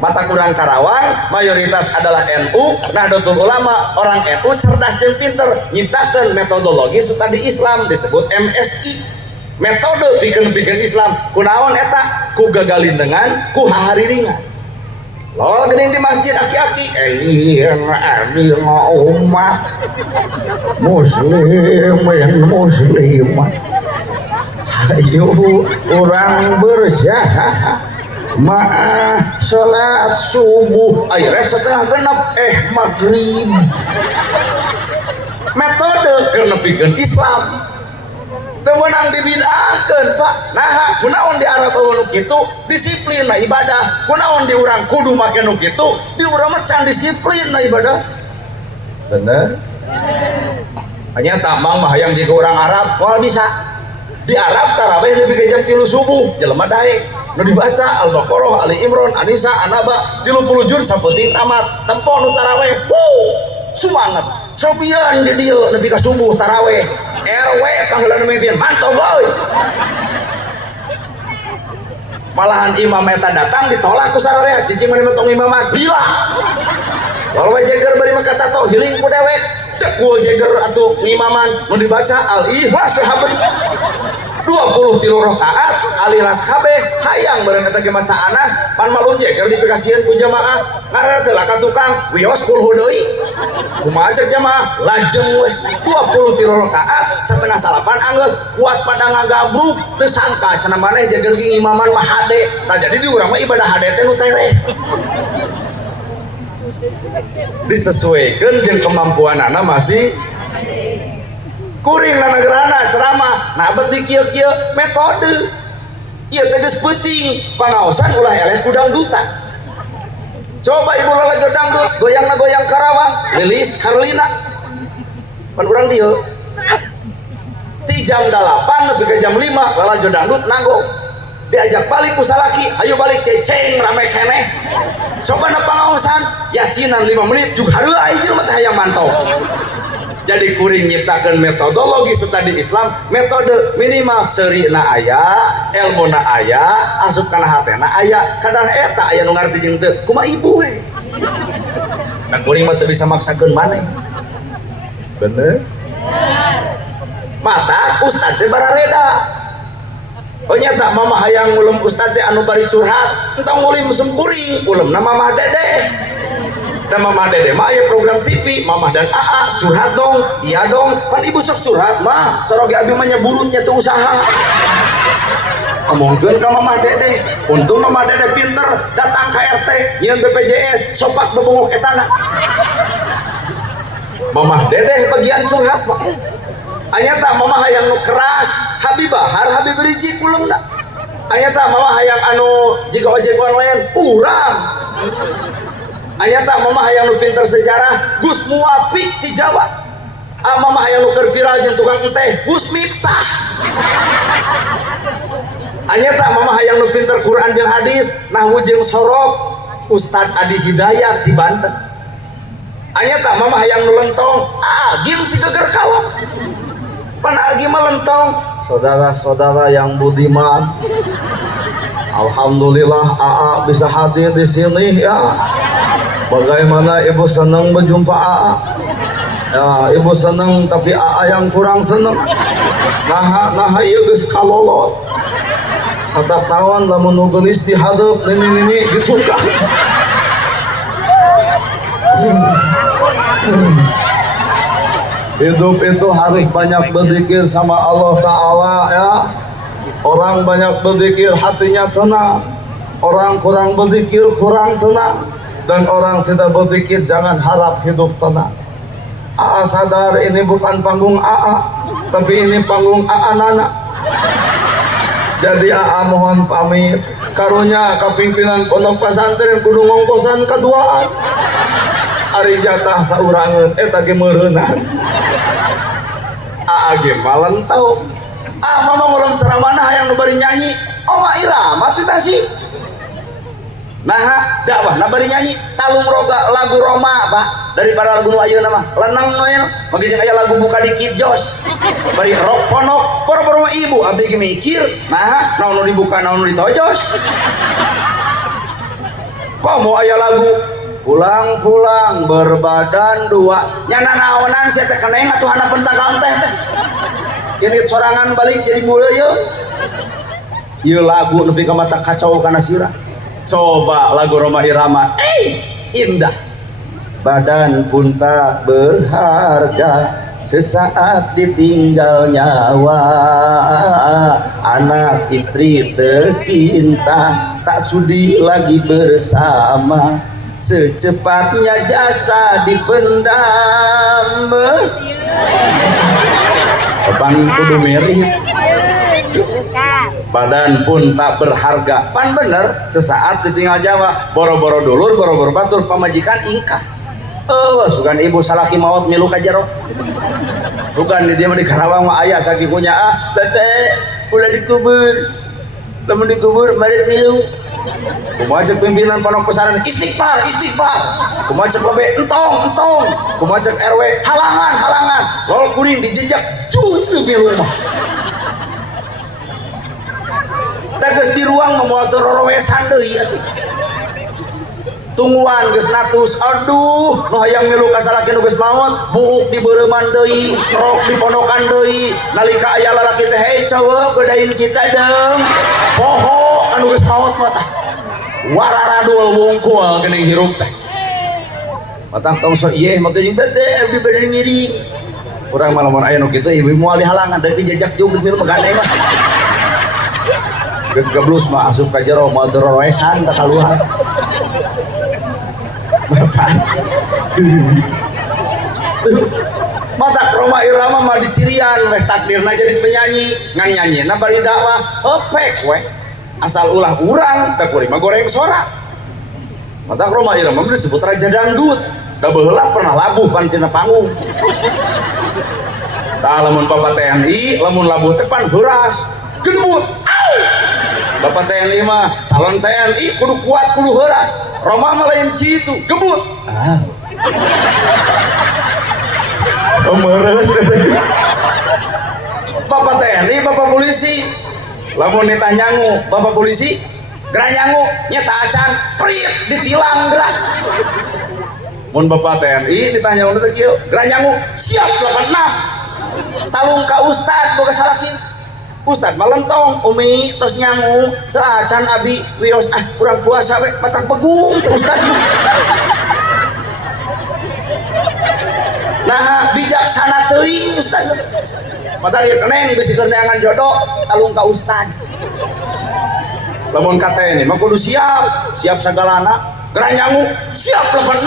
mata kurang Karawang mayoritas adalah NU Nahdlatul Ulama orang NU cerdas jeung pinter nyiptakeun metodologi studi Islam disebut MSI metode pikeun Islam kunaon eta ku gagalindengan ku hahariringan lo geuning di masjid aki-aki umat muslimat ayo orang berjahah maaf salat subuh akhirnya setengah genap maghrib metode kenepikeun Islam temenang dibid'ahkeun Pak nah kunaon di Arab nu kitu disiplin na ibadah kunaon di urang kudu make nu kitu di urang mah can disiplin na ibadah bener hanya tambang mah hayang jiga urang Arab moal bisa di Arab tarawih nepi ka jam 3 subuh jelema daek nu dibaca Al-Baqarah Ali Imran An-Nisa An-Naba 30 juz sapenting tamat tempo nu tarawih semangat cobian di dieu nepi ka subuh tarawih RW panggilan mimpin mantap boy malahan imam eta datang ditolak ku sararea cicing mani mentong imaman gila walau jeger bari mah kata toh hiling ku dewek teu ku jeger atuh ngimaman nu dibaca al-ikhlas sahabat 23 rakaat aliras kabeh hayang bareng eta ge maca Anas pan malum jeger dipikasieun ku jamaah ngaranna teh laka tukang wios kulhu deui kumaha cek jamaah lajeng we 23 rakaat setengah salapan anggeus kuat pada ngagabruk teu sangka cenah maneh jeger ge imaman mah hade tah jadi di urang mah ibadah hade teh nu tereh disesuaikeun jeung kemampuanana masih kuring na negarana ceramah nah beti kieu-kieu metode ieu teh geus peuting pangaosan ulah eleh ku dangdutan coba ibu lalajo dangdut goyangna goyang Karawang Lilis Karlina pan urang dieu ti jam 8 nepi ka jam 5 lalajo dangdut nanggo diajak balik ku salaki ayo balik ceceng rame keneh coba na pangaosan yasinan 5 menit juga hareul ieu mah teh hayang mantau jadi kuring nyiptakeun metodologi studi Islam metode minimal seurina aya elmuna aya asup kana hatena aya kadang eta aya nu ngarti jeung teu kumaha ibu we nah kuring mah teu bisa maksakeun maneh bener mata ustad teh barareda oh nyata mama hayang ngulum ustad teh anu bari curhat entong ngulim sempuri ulemna mamah dedeh dan Mama Dede mah aya program TV Mama dan AA curhat dong iya dong pan ibu sok curhat mah coroge abi mah nyeburutnya tuh usaha ngomongkeun ka Mama Dede untung Mama Dede pinter datang ke RT nyieun BPJS sopak bebongok etana Mama Dede bagian curhat mah anya tah Mama hayang nu keras Habibahar Habib Rizik uleumna anya tah Mama hayang anu jiga ojek online urang aya tak mama hayang nu pinter sejarah Gus Muwafiq di Jawa mama hayang nu keur viral jeung tukang teh Gus Miftah aya tak mama hayang nu pinter Quran jeung hadis nahwu jeung sorok Ustad Adi Hidayat di Banten aya tak mama hayang nu lentong agim ti geger kawan pan agi melentong. Saudara-saudara yang budiman, alhamdulillah AA bisa hadir di sini ya. Bagaimana ibu senang berjumpa AA? Ya, ibu senang tapi AA yang kurang senang. Nah ieu geus kalolot. Kata tawan lamun nu geulis di hadeup nini gitu kan. Hidup itu harus banyak berzikir sama Allah Ta'ala ya. Orang banyak berzikir hatinya tenang, orang kurang berzikir kurang tenang, dan orang tidak berzikir jangan harap hidup tenang. AA sadar ini bukan panggung AA, tapi ini panggung AA Nana. Jadi AA mohon pamit karunya kapimpinan pondok pesantren kudu ngongkosan keduaan. Ari jatah saurangan eta ge meureunan. AA ge malentau. Mama ngulung ceramah hayang nu bari nyanyi. Oma irama teh sih. Nah, dakwah na bari nyanyi talung roga lagu Roma, Pak. Daripada lagu nu ayeuna mah leneng we. Mage jeung aya lagu buka dikit jos. Bari rok ponok, boro-boro ibu abdi ge mikir, nah naon nu dibuka naon nu ditojos. Komo aya lagu pulang-pulang berbadan dua nyana naonan sia teh keneng atuhana pentang teh ini sorangan balik jadi muleuh yeuh ieu lagu nepi ka mata kacau kana sirah. Coba lagu Roma Irama indah. Badan pun tak berharga sesaat ditinggal nyawa, anak istri tercinta tak sudi lagi bersama, secepatnya jasa dipendam. Pan kudu mirip. Badan pun tak berharga, pan bener sesaat ditinggal Jawa, boro-boro dulur boro-boro batur pamajikan ingkah. Sugan ibu salaki maut milu ka jero. Sugan di dia mah di Karawang mah aya sakikunya teteh ulah dikubur. Lamun dikubur mari milu. Kumaha cek pimpinan pondok pesantren istighfar. Kumaha cek lobe entong. Kumaha cek RW halangan. Lol kuring dijejak cuy milu mah. Da geus di ruang moal rorowesan deui atuh. Tungguan geus natus, aduh nu hayang milu ka salaki nu geus maot, buuk di beureuman deui, rok di pondokan deui. Nalika aya lalaki teh, "Hei cowok, godain kita dong." Poho anu geus maot mah tah. Wararadul wungkul geuning hirup teh. Matang tong sok ieu mah teh teh abdi bade miring. Urang mah lamun aya nu kitu ibu moal dihalangan deui dijajak jeung milu mah gandeng mah. Geus geblus mah asup ka jero moal rorowesan teh kaluar. Mata Roma Irama mah dicirian weh takdirna jadi penyanyi ngan nyanyina bari dakwah hepek weh asal ulah urang teh kuring mah goreng sorak. Mata Roma Irama disebut raja dangdut da baheula pernah labuh pan tina panggung. Tah lamun Bapak TNI lamun labuh teh pan heuras gendut. Bapak TNI mah calon TNI kudu kuat kudu heuras. Roma mah lain kitu gebut. Bapak TNI, Bapak polisi lamun nitah nyangu, Bapak polisi gerak nyangu nyeta acan priit ditilang gerak. Mun Bapak TNI nitah nyangu teh kieu gerak nyangu siap 86 talung ka ustad boga salaki. Ustad malentong umi tos nyangu teu acan abi wios kurang puasa we patang pegung teh ustad. Nah bijaksana teuing ustad. Mata ieu keneng bisikeun neangan jodoh talung ka ustad. Lamun ka teh ini mah kudu siap sagalana. Gerak nyangu siap 86.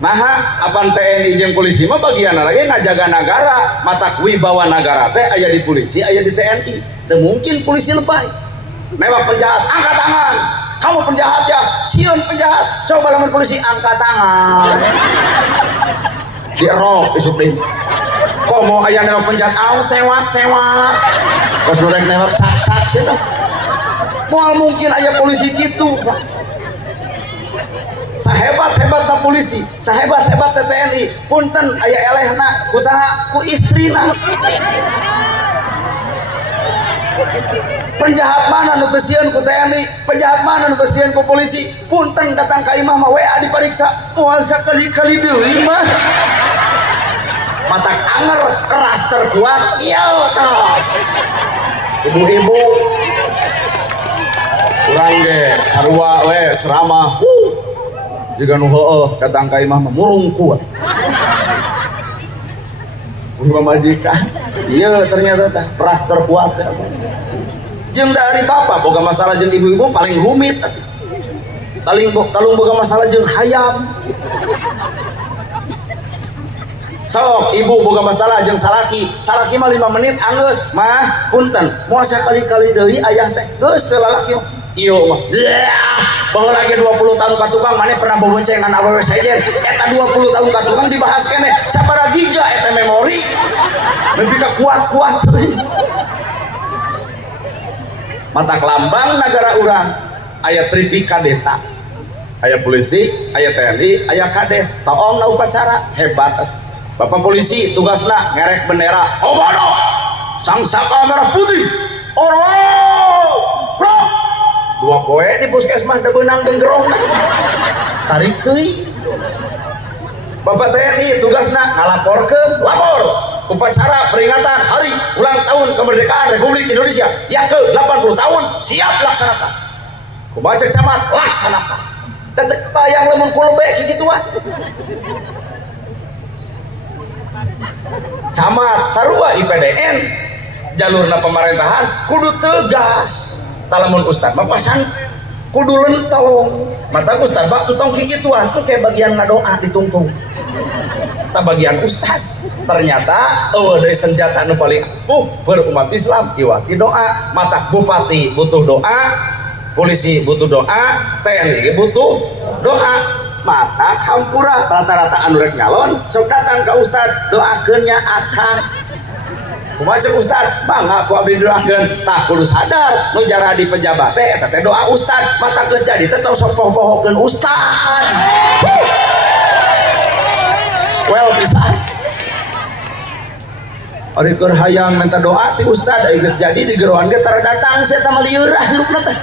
Nah, apan TNI jeung polisi mah bagianna lagi ngajaga negara, mata wibawa negara teh aya di polisi, aya di TNI. Teu mungkin polisi lebay. Nembak penjahat, angkat tangan. Kamu penjahat ya, sieun penjahat. Coba lamun polisi angkat tangan. Dirok isuk deui. Komo aya nembak penjahat, tewak. Kos nurek nembak cak sih teh. Moal mungkin aya polisi kitu. Sahebat-hebatna Bapak polisi sahebat-hebat TNI punten aya elehna usaha ku istrina penjahat mana nu teu sieun ku TNI penjahat mana nu teu sieun ku polisi punten datang ka imah mah WA dipariksa moal sakali-kali deui mah mata anger keras terkuat iya toh ibu-ibu urang ge sarua we ceramah jika nu heueuh datang ka imah mah murung kuat urang majikan iya ternyata tah keras terkuat ya. Jeung dari bapak boga masalah jeung ibu-ibu paling rumit talung boga masalah jeung hayam sok ibu boga masalah jeung salaki mah 5 menit anggeus mah punten moal sakali-kali deui ayah teh geus teu lalaki ieu mah baheula lagi 20 tahun ka tukang maneh pernah boboncengan awewe sejen eta 20 tahun ka tukang dibahas keneh sabaraha giga eta memori nepi ka kuat-kuat teuing mata lambang negara urang aya tripika desa aya polisi aya TNI aya kades taong na upacara hebat bapak polisi tugasna ngerek bendera obado sang saka merah putih oro bro 2 poe di puskesmas teu beunang denggerong tarik teuing bapak TNI tugasna ngalaporkeun lapor upacara peringatan hari ulang tahun kemerdekaan Republik Indonesia yang ke-80 tahun siap laksanakan kumaha camat laksanakan dan tayang lemun kulbe kigituan camat sarua IPDN jalurna pemerintahan kudu tegas talamun ustad mah pasan kudu lentong mata ustad bak entong kigituan teu kayak bagian ngadoa ditungtung ta bagian ustad ternyata deui senjata nu paling berumat Islam iwati doa mata bupati butuh doa polisi butuh doa TNI butuh doa mata hampura rata-rata anu rek nyalon sok datang ka ustad doakeun nya akang kumaha ceuk ustad bangga ku abdi doakeun tah kudu sadar nu jara di pejabat teh eta teh doa ustad mata geus jadi teh tong sok poho-pohokeun ustad well pisan ari keur hayang minta doa ti ustad aya geus jadi di geroan ge tara datang sia tah lieur hilupna teh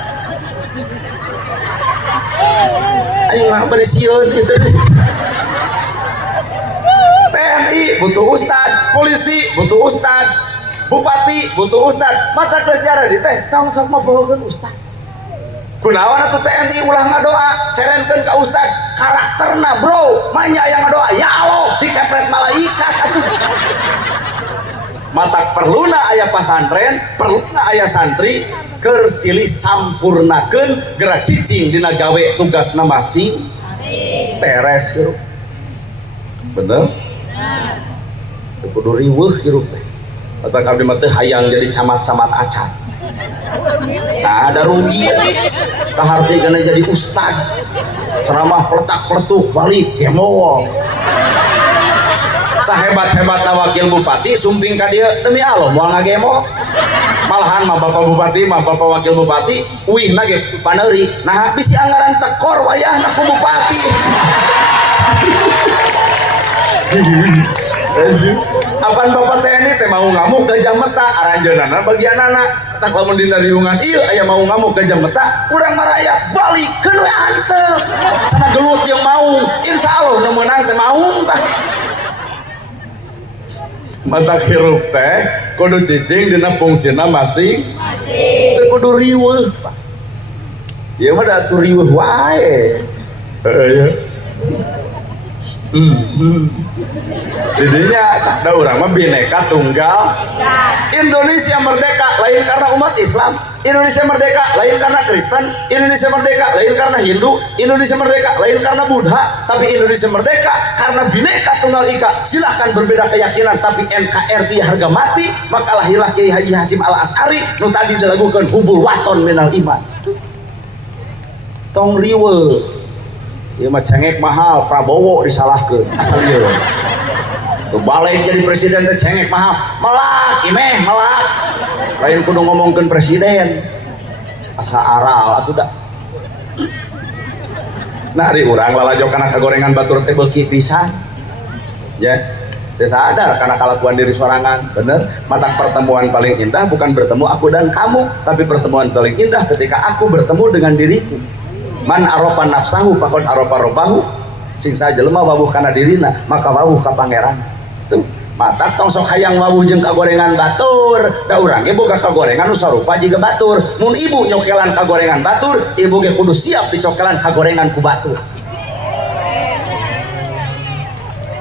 aing mah bari sieun kitu TNI butuh ustad polisi butuh ustad bupati butuh ustad mata geus jara di teh tong sok mopohokeun ustad kunaon atuh TNI ulah ngadoa serenkeun ka ustad karakterna bro manya aya ngadoa ya Allah dikepret malaikat atuh mata perluna aya pasantren perluna aya santri keur silih sampurnakeun gerak cicing dina gawe tugasna masing beres hirup bener teu kudu riweuh hirup teh eta abdi mah teu hayang jadi camat-camat acan nah ada rugi kahartikeun jadi ustad ceramah peletak-peletuk balik kemowong sahebat-hebatna wakil bupati sumping ka dieu demi Allah moal ngagemo malahan mah bapak bupati mah bapak wakil bupati uing ge paneuri nah bisi anggaran tekor wayahna ku bupati apan bapak TNI teh mau ngamuk ke Jameta aranjeunana bagianana tak lamun dina riungan ieu aya mau ngamuk ke Jameta urang maraya balikeun we antep sana gelut jeung maung insyaallah nu meunang teh maung tah mata hirup teh kudu cicing dina fungsina masing teu kudu riweuh Pak ieu mah da atuh riweuh wae aya didinya da urang mah bineka tunggal Indonesia merdeka lain karena umat Islam Indonesia merdeka lain karena Kristen Indonesia merdeka lain karena Hindu Indonesia merdeka lain karena Buddha tapi Indonesia merdeka karena bineka tunggal ika silahkan berbeda keyakinan tapi NKRI harga mati maka lahirlah Kiai Haji Hasyim Al Asy'ari nu tadi dilakukan hubul waton minal iman tong riweuh ieu mah cengek mahal Prabowo disalahkeun asal ieu tuh balik jadi presiden teh cengek mahal melak imeh melak lain kudu ngomongkeun presiden asa aral atuh da Nah di urang lalajok kana kagorengan batur teh beuki pisan ya. Teu sadar karena kalakuan diri sorangan. Bener, mata pertemuan paling indah bukan bertemu aku dan kamu, tapi pertemuan paling indah ketika aku bertemu dengan diriku. Man aropa nafsahu faqad aropa robbahu. Sing sajelema wawuh kana dirina maka wawuh ka pangeran. Tuh mata tong sok hayang wawuh jeung kagorengan batur, da urang ge boga kagorengan nu sarupa jiga batur. Mun ibu nyokelan kagorengan batur, ibu ge kudu siap dicokelan kagorengan ku batur.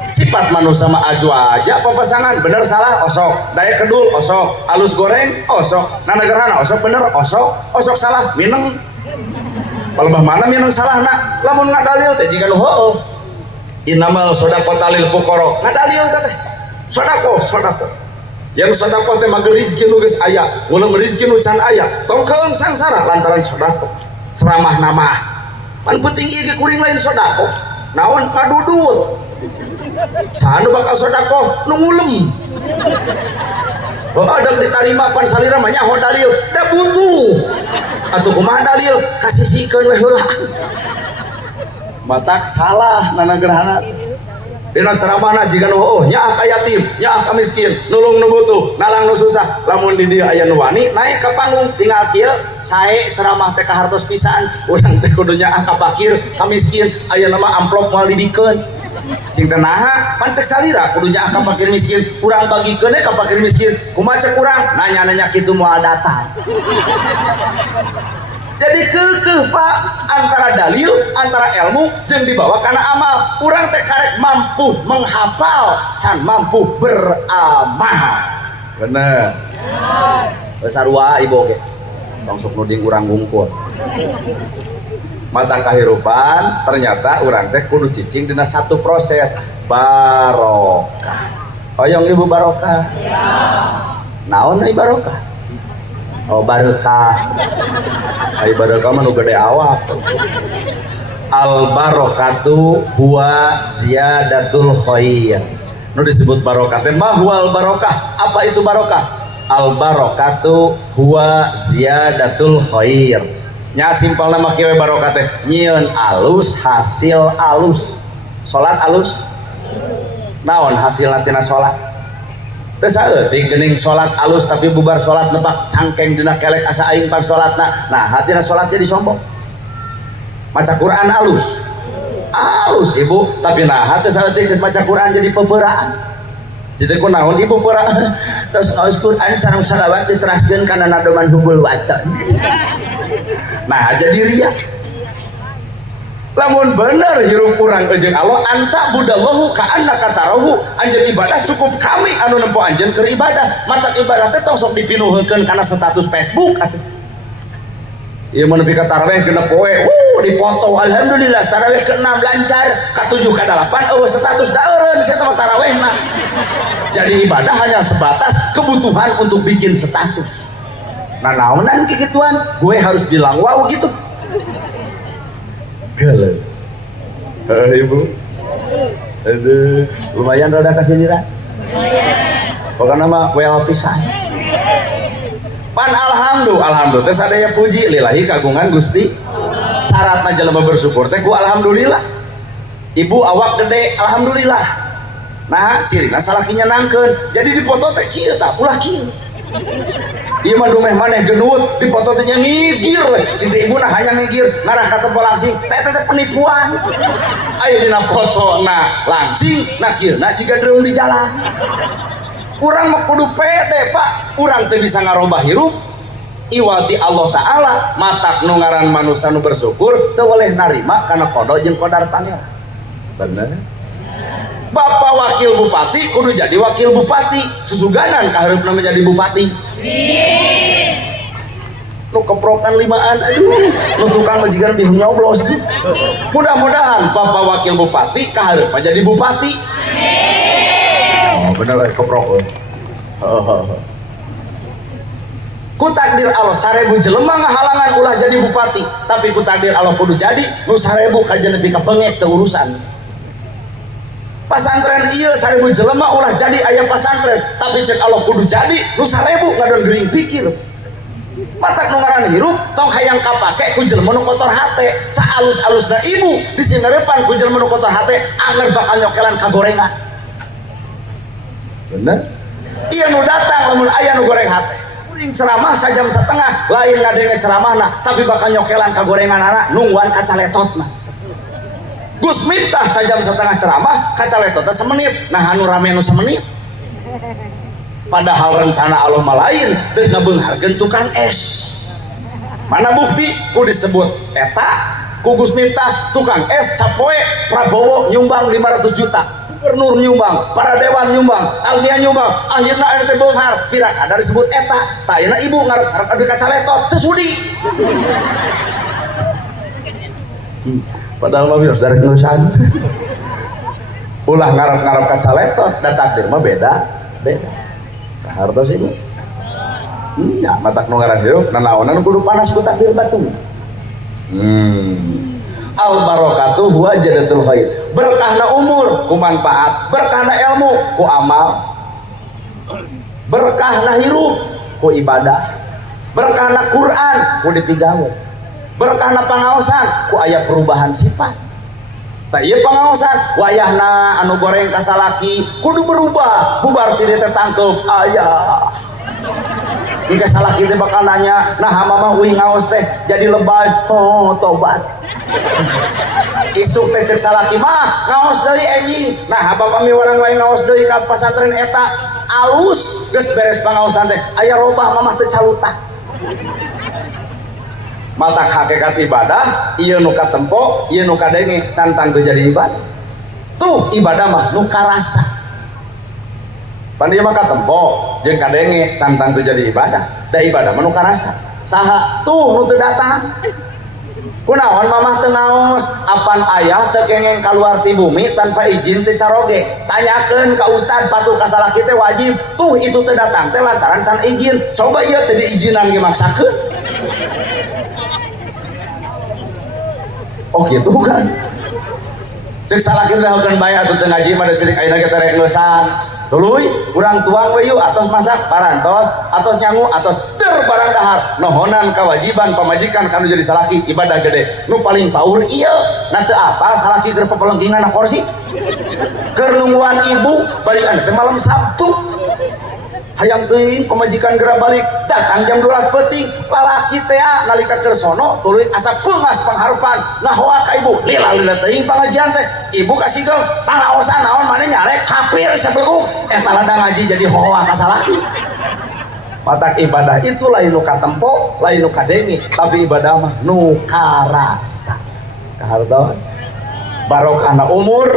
Sifat manusia mah aju aja papasangan, bener salah osok, daya kedul osok, alus goreng osok, nanagerhana osok bener osok, osok salah mineng. Palebah mana mineng salah nak, lamun ngadalil teh jika nu heueuh. Innamal shadaqatu lil fuqara, ngadalil teh sodako. Yang sodako teh mah rezeki nu geus aya, ulah rezeki nu can aya, tong keung sangsara lantaran sodako. Seramah nama, pan penting ieu kuring lain sodako, naon ngadudut. Sanu bakal sodako nu ngulem. Oh ada diterima pan salira mah nyaho dalil da butuh atuh kumaha dalil kasisikeun we heula matak salah nanagerhana dina ceramahna jika nu nyaah ka yatim nyaah ka miskin nulung nu butuh nalang nu susah lamun di dieu aya nu wani naik ka panggung tinggal kieu sae ceramah teh ka hartos pisan urang teh kudu nyaah ka fakir ka miskin aya nama amplop moal dibikeun cing teh naha pan cek salira kudu nyaah ka fakir miskin urang bagikeun ka fakir miskin kumaha cek urang nanya-nanya kitu moal datang. Jadi keukeuh Pak antara dalil antara ilmu jeung dibawa kana amal urang teh karek mampu menghafal can mampu beramal bener sarua ibu ge langsung nuding urang ngungkul mata kahirupan ternyata urang teh kudu cicing dina satu proses barokah. Hoyong ibu barokah ya. Naon ai barokah? Oh barokah ai barokah mah nu gede awak. Al barokatu huwa ziyadatul khair. Nu disebut barokah teh mah huwal barokah. Apa itu barokah? Al barokatu huwa ziyadatul khair. Nya simpel nama kieu barokah teh nyieun alus hasil alus. Salat alus naon hasilna tina salat? Teu saeutik geuning salat alus tapi bubar salat nepak cangkeng dina kelek asa aing pan salatna. Nah, hatina salat jadi sombong. Maca Quran alus. Alus ibu, tapi nah teu saeutik geus maca Quran jadi pebeuraan. Jadi kunaon ibu peura tos ngaos Quran sareng salawat diteraskeun kana nadoman hubul watan. Nah jadi ria. Lamun bener hirup urang jeung Allah anta budallahu ka annaka tarahu anjeun ibadah cukup kami anu nempo anjeun keur ibadah mata ibadah teh tong sok dipinuhkeun kana status Facebook atuh. Ieu mun nepi ka tarawih genep poe dipoto alhamdulillah tarawih ke-6 lancar ka-7 ka-8 eueuh status daeureun sia teh tarawihna. Jadi ibadah hanya sebatas kebutuhan untuk bikin status. Nah naonan kegituan gue harus bilang wow gitu gale ibu aduh lumayan rada kasinira pokoknya mah well pisan pan alhamdulillah teh sadaya puji lillahi kagungan Gusti syaratna jelema bersyukur teh ku alhamdulillah ibu awak gede alhamdulillah nah cirina salakinya nangkeun jadi dipoto teh kieu tah ulah kieu ieu mah dumeh maneh genut dipoto teh nya ngigir cinta ibu nah hanya ngigir ngarah ka tempo langsing teh penipuan aya dina fotona langsing nah kieuna jiga dreung di jalan urang mah kudu pede Pak urang teh bisa ngarobah hirup iwati Allah Ta'ala matak nu ngaran manusia nu bersyukur teu boleh narima kana qada jeung qadar pangeran bener. Bapak wakil bupati kudu jadi wakil bupati susuganan kahareupna menjadi bupati nu keprokan limaan aduh nu tukang majikan bih nyoblos mudah-mudahan Bapak wakil bupati kahareup jadi bupati oh bener keprok ku takdir Allah 1000 jelema ngahalangan ulah jadi bupati tapi ku takdir Allah kudu jadi nu 1000 kajen nepi ka pengek teu urusan pasantren iya 1000 jelema ulah jadi ayam pasantren tapi cek Allah kudu jadi nu 1000 ngadon geuring pikir matak nu ngaran hirup tong hayang kapake ku jelema nu kotor hate saalus-alusna ibu di singarepan ku jelema nu kotor hate anger bakal nyokelan kagorengan bener iya nu datang lamun aya nu goreng hate kuring ceramah sajam setengah lain ngadenge ceramahna tapi bakal nyokelan kagorengan anak nungguan kacaletotna Gus Miftah sajam setengah ceramah kacaletotna semenit nah anu rame nu semenit padahal rencana Allah lain dan ngebeungharkeun tukang es mana bukti ku disebut eta ku Gus Miftah tukang es sapoe Prabowo nyumbang 500 juta gubernur nyumbang para dewan nyumbang ahlian nyumbang akhirna anu teh beunghar pirang ada disebut eta tayana ibu ngarep abdi kacaletot teu sudi padahal mah bios dari nusan ulah ngarep-ngarep kacaletot da takdir mah beda hartos ibu nya matak nu ngaran hirup nanaonan kudu panas ku takdir batu al barokatuh wajadatul khair berkahna umur ku manfaat berkahna ilmu ku amal berkahna hirup ku ibadah berkahna Quran ku dipigawe berkahna pangaosan ku aya perubahan sifat tak iya pengawasan wayahna anu goreng kasalaki kudu berubah bubar tidak tertangkep ayah engke salaki teh bakal nanya nah mama uih ngaos teh jadi lebay oh tobat isuk teh cek salaki mah ngaos deui anjing nah bapak mi warang wae ngaos deui ka pasantren eta alus geus beres pangaosan teh aya robah mamah teh calutah mata hakikat ibadah ieu nu katempo ieu nu kadenge cantang teu jadi ibadah tuh ibadah mah nu karasa pan ieu mah katempo jeung kadenge cantang teu jadi ibadah da ibadah mah nu karasa saha tuh nu teu datang kunaon mamah teu ngaos apan ayah teu kengeng kaluar ti bumi tanpa izin teu caroge tanyakeun ka ustad patuh kasalaki teh wajib tuh itu teu datang teh lantaran can izin coba ieu teu diizinan ge maksakeun oh gitu kan cek salaki teh hokeun bae atuh teu ngaji mah da sirik ayeuna ge terek ngeusan tuluy urang tuang we yuk atos masak parantos atos nyangu atos der barang dahar nohonan kewajiban pamajikan kanu jadi salaki ibadah gede nu paling paur ieu na teu apal salaki keur papelengkingan na kursi keur nungguan ibu bari anu teh malam Sabtu hayang teuing pemajikan geura balik datang jam 12 peuting lalaki teh nalika keur sono tuluy asa peungas pangharupan ngahoa ka ibu lila-lila teuing pangajian teh ibu kasigel pangaosan naon maneh nyarek kafir sabeuk eta lada ngaji jadi hoa ka salaki matak ibadah itu lain nu katempo lain nu kadenge tapi ibadah mah nu karasa kahartos barokahna umur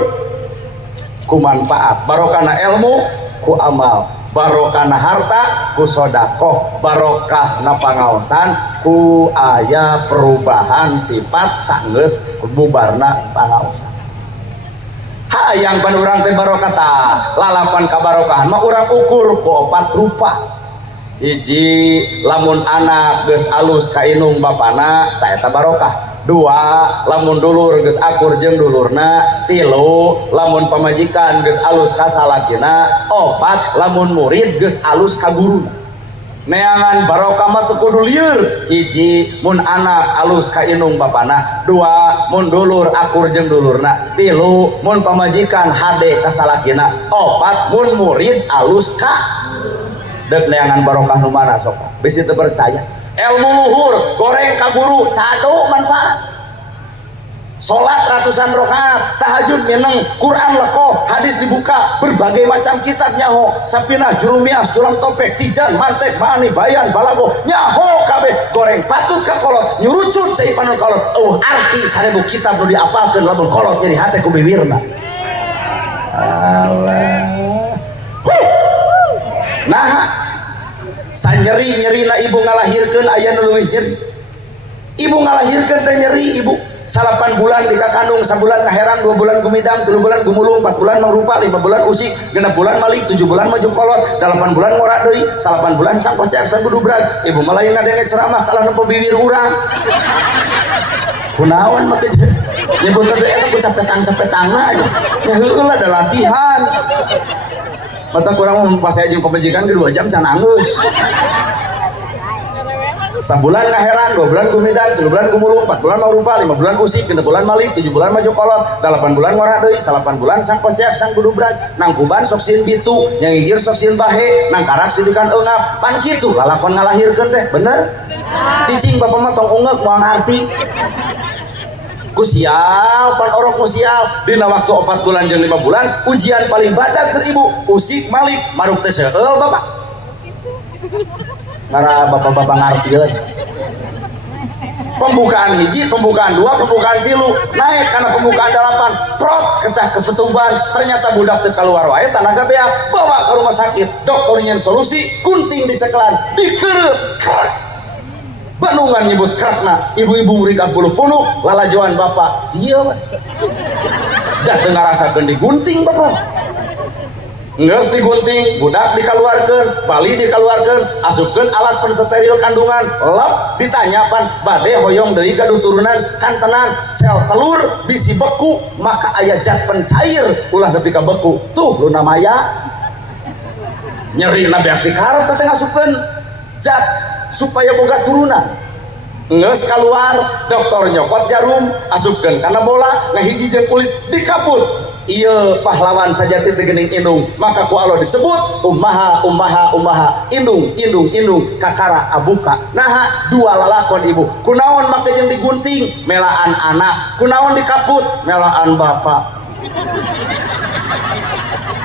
ku manfaat barokahna ilmu ku amal barokahna harta ku sodakoh barokahna pangaosan ku aya perubahan sifat sanggeus bubarna pangaosan hayang pan urang teh barokah tah lalapan kabarokahan mah urang ukur ku 4 rupa hiji lamun anak geus alus ka inung bapana tah eta barokah 2 lamun dulur geus akur jeung dulurna 3 lamun pamajikan geus alus ka salakina 4 lamun murid geus alus ka guruna neangan barokah mah teu kudu lieur hiji mun anak alus ka inung bapana 2 mun dulur akur jeung dulurna 3 mun pamajikan hade ka salakina 4 mun murid alus ka deuk neangan barokah nu mana sok bisi teu percaya ilmu luhur goreng ka guru cado manfaat sholat ratusan rakaat tahajud mineng Quran lekoh hadis dibuka berbagai macam kitab nyaho sapina jurumiah sulam topek tijan mantek mani bayan balago nyaho kabeh goreng patut ka kolot nyurucut cai panon kolot arti 1000 kitab nu diapalkeun lamun kolot jadi hate ku bibirna Allah nah nyeri-nyerina ibu ngalahirkeun aya nu leuwih nyeri ibu ngalahirkeun teh nyeri ibu 8 bulan di kakandung, sabulan ngaherang, 2 bulan gumidang, 3 bulan gumulung, 4 bulan mangrupa, 5 bulan usik, 6 bulan malik, 7 bulan maju kolot, 8 bulan ngorak deui, 8 bulan sangkos cek sagudubrak. Ibu malah yang ngadenge ceramah kalah nempo bibir urang. Kunaon mah teh nyebut teh eta ku capetang-capetangna aja. Nya heueuh ada latihan. Mata kurang pas saya jeung pemajikan ke 2 jam can anggeus. Sabulan ngaheran, 2 bulan gumidag, 3 bulan gumulung, 4 bulan mau rupa, 5 bulan usik, 6 bulan malik, 7 bulan maju kolot, 8 bulan ngora deui, 8 bulan sang konsep sang gudubrak, nang kuban sok sieun bitu, yang igir sok sieun bahe, nang karak sidikan eungap, pan kitu lalakon ngalahirkeun teh, bener? Cicing bapak mah tong ungek moal ngarti. Kusial, pan orok musial, dina waktu 4 bulan jeung 5 bulan, ujian paling badag ke ibu, usik malik, maruk teh seueul bapak. Ngara bapak-bapak ngartieun. Pembukaan hiji, pembukaan 2, pembukaan 3, naik karena pembukaan 8, prot kecah ke petuban, ternyata budak teu kaluar wae tanaga beak, bawa ke rumah sakit, dokter nyen solusi, kunting diceklan, dikeureup, kerak. Bandungan nyebut kerakna, ibu-ibu murid 10 punuk, lalajoan bapak, iya we. Da teu ngarasakeun digunting bapak. Ngeus digunting, budak dikaluarkeun, bali dikaluarkeun, asupkeun alat pensteril kandungan, lep ditanyapan, bade hoyong deui gaduh turunan, kan tenan, sel telur bisi beku, maka aya zat pencair ulah nepi ka beku. Tuh luna maya. Nyeri na beak dikarep teh ngasupkeun zat supaya boga turunan. Ngeus keluar, dokter nyokot jarum, asupkeun kana bola, ngahiji jeung kulit dikaput. Iya pahlawan sajati teh geuning indung, maka ku Allah disebut ummaha ummaha ummaha, indung indung indung kakara abuka. Nah, 2 lalakon ibu, kunaon make jeung digunting, melaan anak, kunaon dikaput, melaan bapak.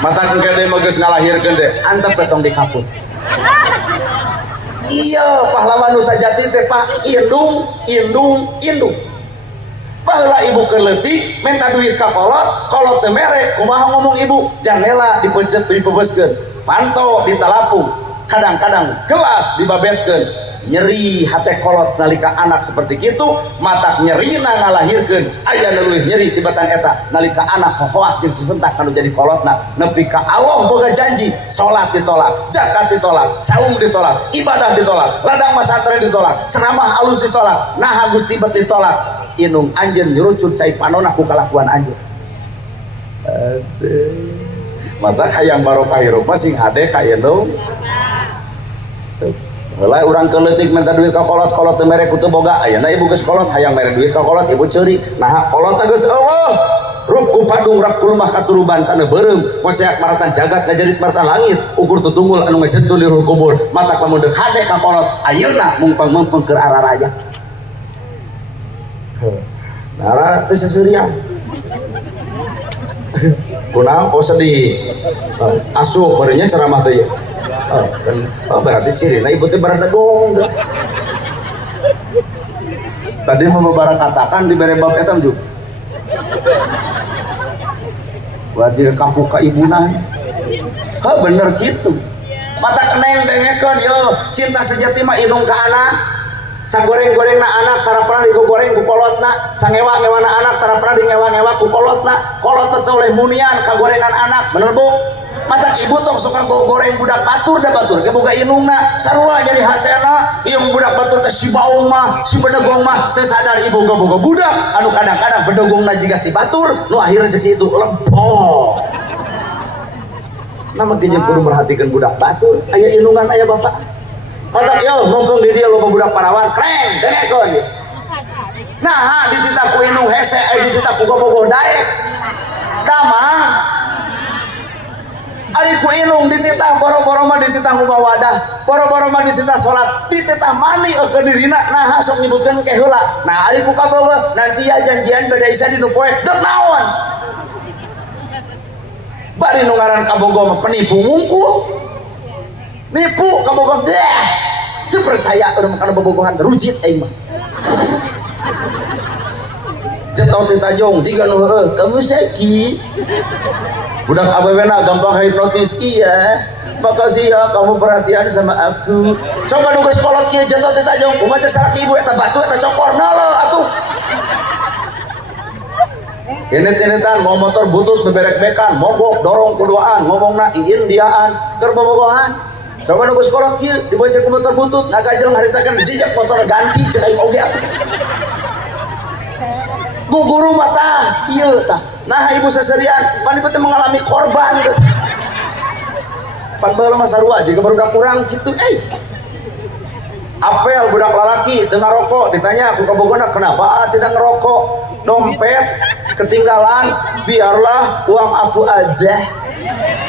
Mata engke deui mah geus ngalahirkeun teh, antep petong dikaput. Iya pahlawan nu sajati teh Pak, indung indung indung. Baheula ibu keleutik minta duit ka kolot teu mere, kumaha ngomong ibu, janela dipebeuskeun, panto ditalapung, kadang-kadang gelas dibabetkeun, nyeri hate kolot nalika anak seperti kitu, matak nyerina ngalahirkeun, aya nu leuwih nyeri tibatan eta nalika anak hohoak jeung sesentak kanu jadi kolotna, nepi ka Allah boga janji, salat ditolak, zakat ditolak, saum ditolak, ibadah ditolak, ladang masantren ditolak, ceramah alus ditolak, nah Gusti bet ditolak. Inung anjeun nyurucut cai panona ku kalakuan anjeun. Aduh. Mata hayang barokah hirup mah sing hade ka indung. Tuh. Heula urang keleutik minta duit ka kolot teu mere ku teu boga. Ayeuna ibu geus kolot hayang mere duit ka kolot ibu ceuri. Nah, kolot teh geus eueuh. Rup ku padung rak kulumah katuruban kana beureum, ngoceak maratan jagat ngajarit maratan langit, ukur tutunggul anu ngajentul di ruh kubur. Mata lamun deuk hade ka kolot, ayeuna mumpang-mumpang keur araraja. Nara teh seserian. Kunaon oh sedih. Asuh barenya ceramah teh. Berarti cirina ibu teh baradagong. Tadi mau barang katakan di bere bab eta juk. Wajib kampung ka ibuna. Bener gitu. Mata keneng dengekeun yo, cinta sejati mah indung ka anak. Sang goreng-goreng na anak tara pernah digoreng ku kolotna, sang ngewa-ngewa na anak tara pernah dingewa-ngewa ku kolotna. Kolot teh oleh munian ka gorengan anak, bener bu? Mata ibu tong suka goreng budak batur da batur ke boga indungna, sarua jadi hatena, ieu budak batur teh si baung mah, si bedegong mah teu sadar ibu boga budak anu kadang-kadang bedegongna jiga ti batur, nu akhirna cek itu lempong. Nama jeung kudu merhatikeun budak batur, aya indungan aya bapak. Mata yo mumpung di dia loba budak parawan kreng dengekeun. Nah, dititah ku indung hese dititah ku gobogoh daek. Damang. Ari ku indung dititah boro-boro mah dititah ku wadah, boro-boro mah dititah salat, dititah mani ke dirina. Nah, sok nyebutkeun ke heula. Nah, ari ku kabawa nanti ya janjian beda isa di nu poe. Dek naon? Bari nu ngaran kabogoh mah penipu ngungkul. Nipu kabogoh deh. Teu percaya urang kana bobogohan rujit aing mah. Cetok ti tajong tiga nu heueuh, kamu sakit. Budak awewena gampang hipnotis iya. Makasih ya kamu perhatian sama aku. Coba nu geus kolot kieu cetok ti tajong, kumaha cek salaki ibu eta batu eta cokorna leuh atuh. Init-initan mau motor butut beberek-bekan, mogok dorong kuduaan, ngomongna iin diaan keur bobogohan. Coba nunggu sekolah kieu dibocek ku motor butut ngagajel haritakeun dijejak motor ganti cek aing oge atuh. Guguru mah tah ieu tah. Nah ibu seserian pan ibu teh mengalami korban teh. Pan baheula mah sarua jiga barudak urang kitu apel budak lalaki tengah rokok, ditanya aku kabogona kenapa tidak ngerokok, dompet ketinggalan, biarlah uang aku aja.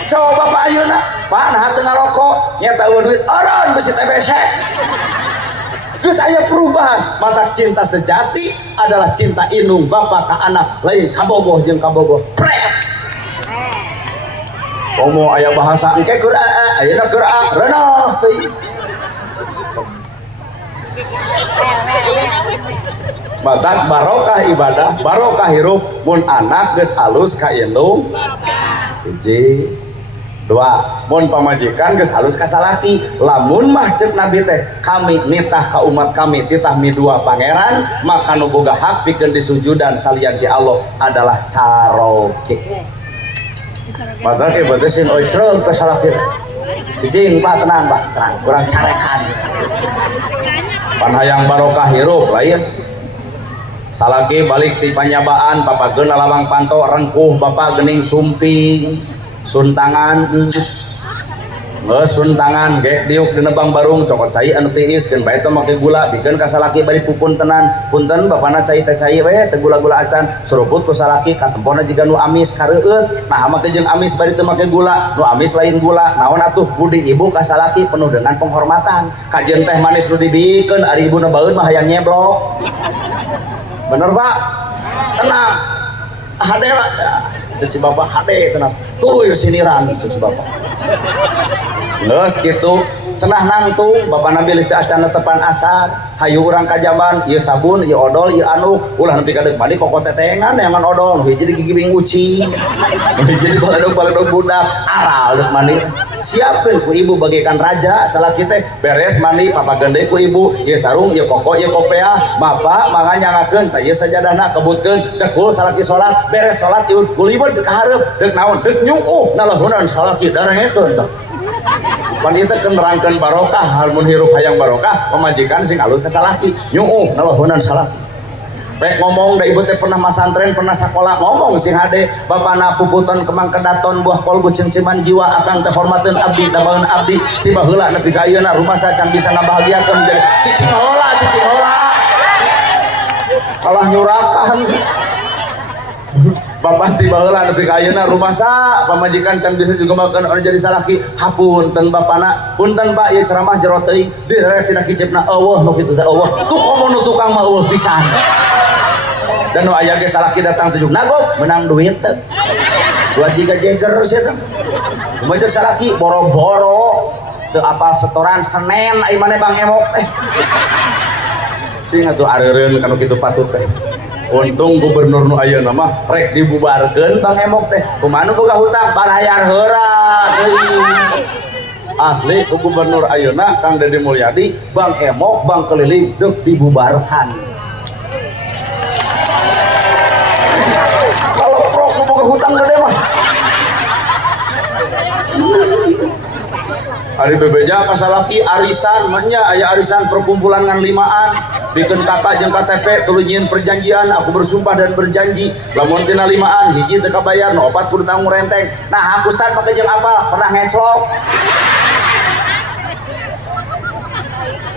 Coba Bapak ayeuna Pak nah tengah rokok nyata duit orang besi TBC. Geus aya perubahan. Mata cinta sejati adalah cinta indung bapak ka anak, lain kabogoh jeung kabogoh pret. Komo aya bahasa engke keur ayeuna keur renah teuing. Batak barokah ibadah, barokah hirup, mun anak geus alus ka indung. Hiji, dua, mun pamajikan geus halus ka salaki. Lamun mah ceuk Nabi teh kami nitah ka umat kami titah midua pangeran, maka nu boga hak pikeun disujudan salian ti Allah adalah caroke. Maka ke berarti sing ojrol ka salaki. Cicing Pak tenang Pak, tenang, kurang carekan. Pan hayang barokah hirup lain. Salaki balik ti panyabaan papageun lawang panto rengkuh bapak geuning sumping suntangan suntangan ge diuk di nebang barung cokot cai anu tiis keun bae teh make gula bikeun ka salaki bari pupuntenan punten bapana cai teh cai we teh gula-gula acan seruput ku salaki katempona jiga nu amis kareueut nah make jeung amis bari teu make gula nu amis lain gula naon atuh budi ibu ka salaki penuh dengan penghormatan kajeun teh manis nu dibikeun ari ibuna baeud mah hayang nyeblok. Bener Pak, tenang. Hade Pak, cek si bapak hade cenah. Tuluy siniran cek si bapak. Geus kitu, cenah nangtung bapak nabi teh acan netepan asar. Hayu urang ka jaman, ieu sabun, ieu odol, ieu anu, ulah nepi ka deuk mandi koko tetengan neangan odol, nu hiji di gigi bing ucing. Nu hiji di baledog budak, aral deuk mandi. Siapkeun ku ibu bagaikan raja salaki teh beres mandi papa gende ku ibu ieu sarung ieu koko ieu kopiah bapak mangga nyangakeun teh ieu sajadahna kebutkeun dekul salaki salat beres salat ieu kulibet ka hareup deuk naon deuk nyuuh nalahunan salaki darengekeun teh pan ieu teh nerangkeun barokah hal mun hirup hayang barokah pamajikan sing alus ka salaki nyuuh nalahunan salaki. Pek ngomong da ibu teh pernah masantren pernah sakola ngomong sing hade bapana puputon kemang kedaton buah kolbu cengceman jiwa akang teh hormateun abdi damaeun abdi tiba heula nepi ka ayeuna rumasa can bisa ngabahagiakeun jadi cicing heula kalah nyurakan bapak tiba heula nepi ka ayeuna rumasa pamajikan can bisa juga makan anu jadi salaki hapunten bapana punten Pak ieu ceramah jero teuing direre tina kicipna eueuh nu kitu teh eueuh tuh komo nu tukang mah eueuh pisan. Dan nu aya ge salaki datang tujuh nagop menang duit teh 2 giga jeger sia teh kumaha salaki boro-boro teu apal setoran Senen ai maneh Bang Emok teh sing atuh areureun kanu kitu patut teh untung gubernur nu ayeuna mah rek dibubarkeun Bang Emok teh kumaha nu boga hutang bayar heura teuing asli ku gubernur ayeuna Kang Deddy Mulyadi Bang Emok Bang Keliling deuk dibubarkan. Hutang gede mah ari bebeja ka salaki arisan mahnya aya arisan perkumpulan ngan limaan bikin kakak jeung KTP tuluy nyieun perjanjian aku bersumpah dan berjanji lamun tina limaan hiji teu kabayar nu opat kudu tanggung renteng nah aku Ustaz pake jeung apa pernah ngeclok.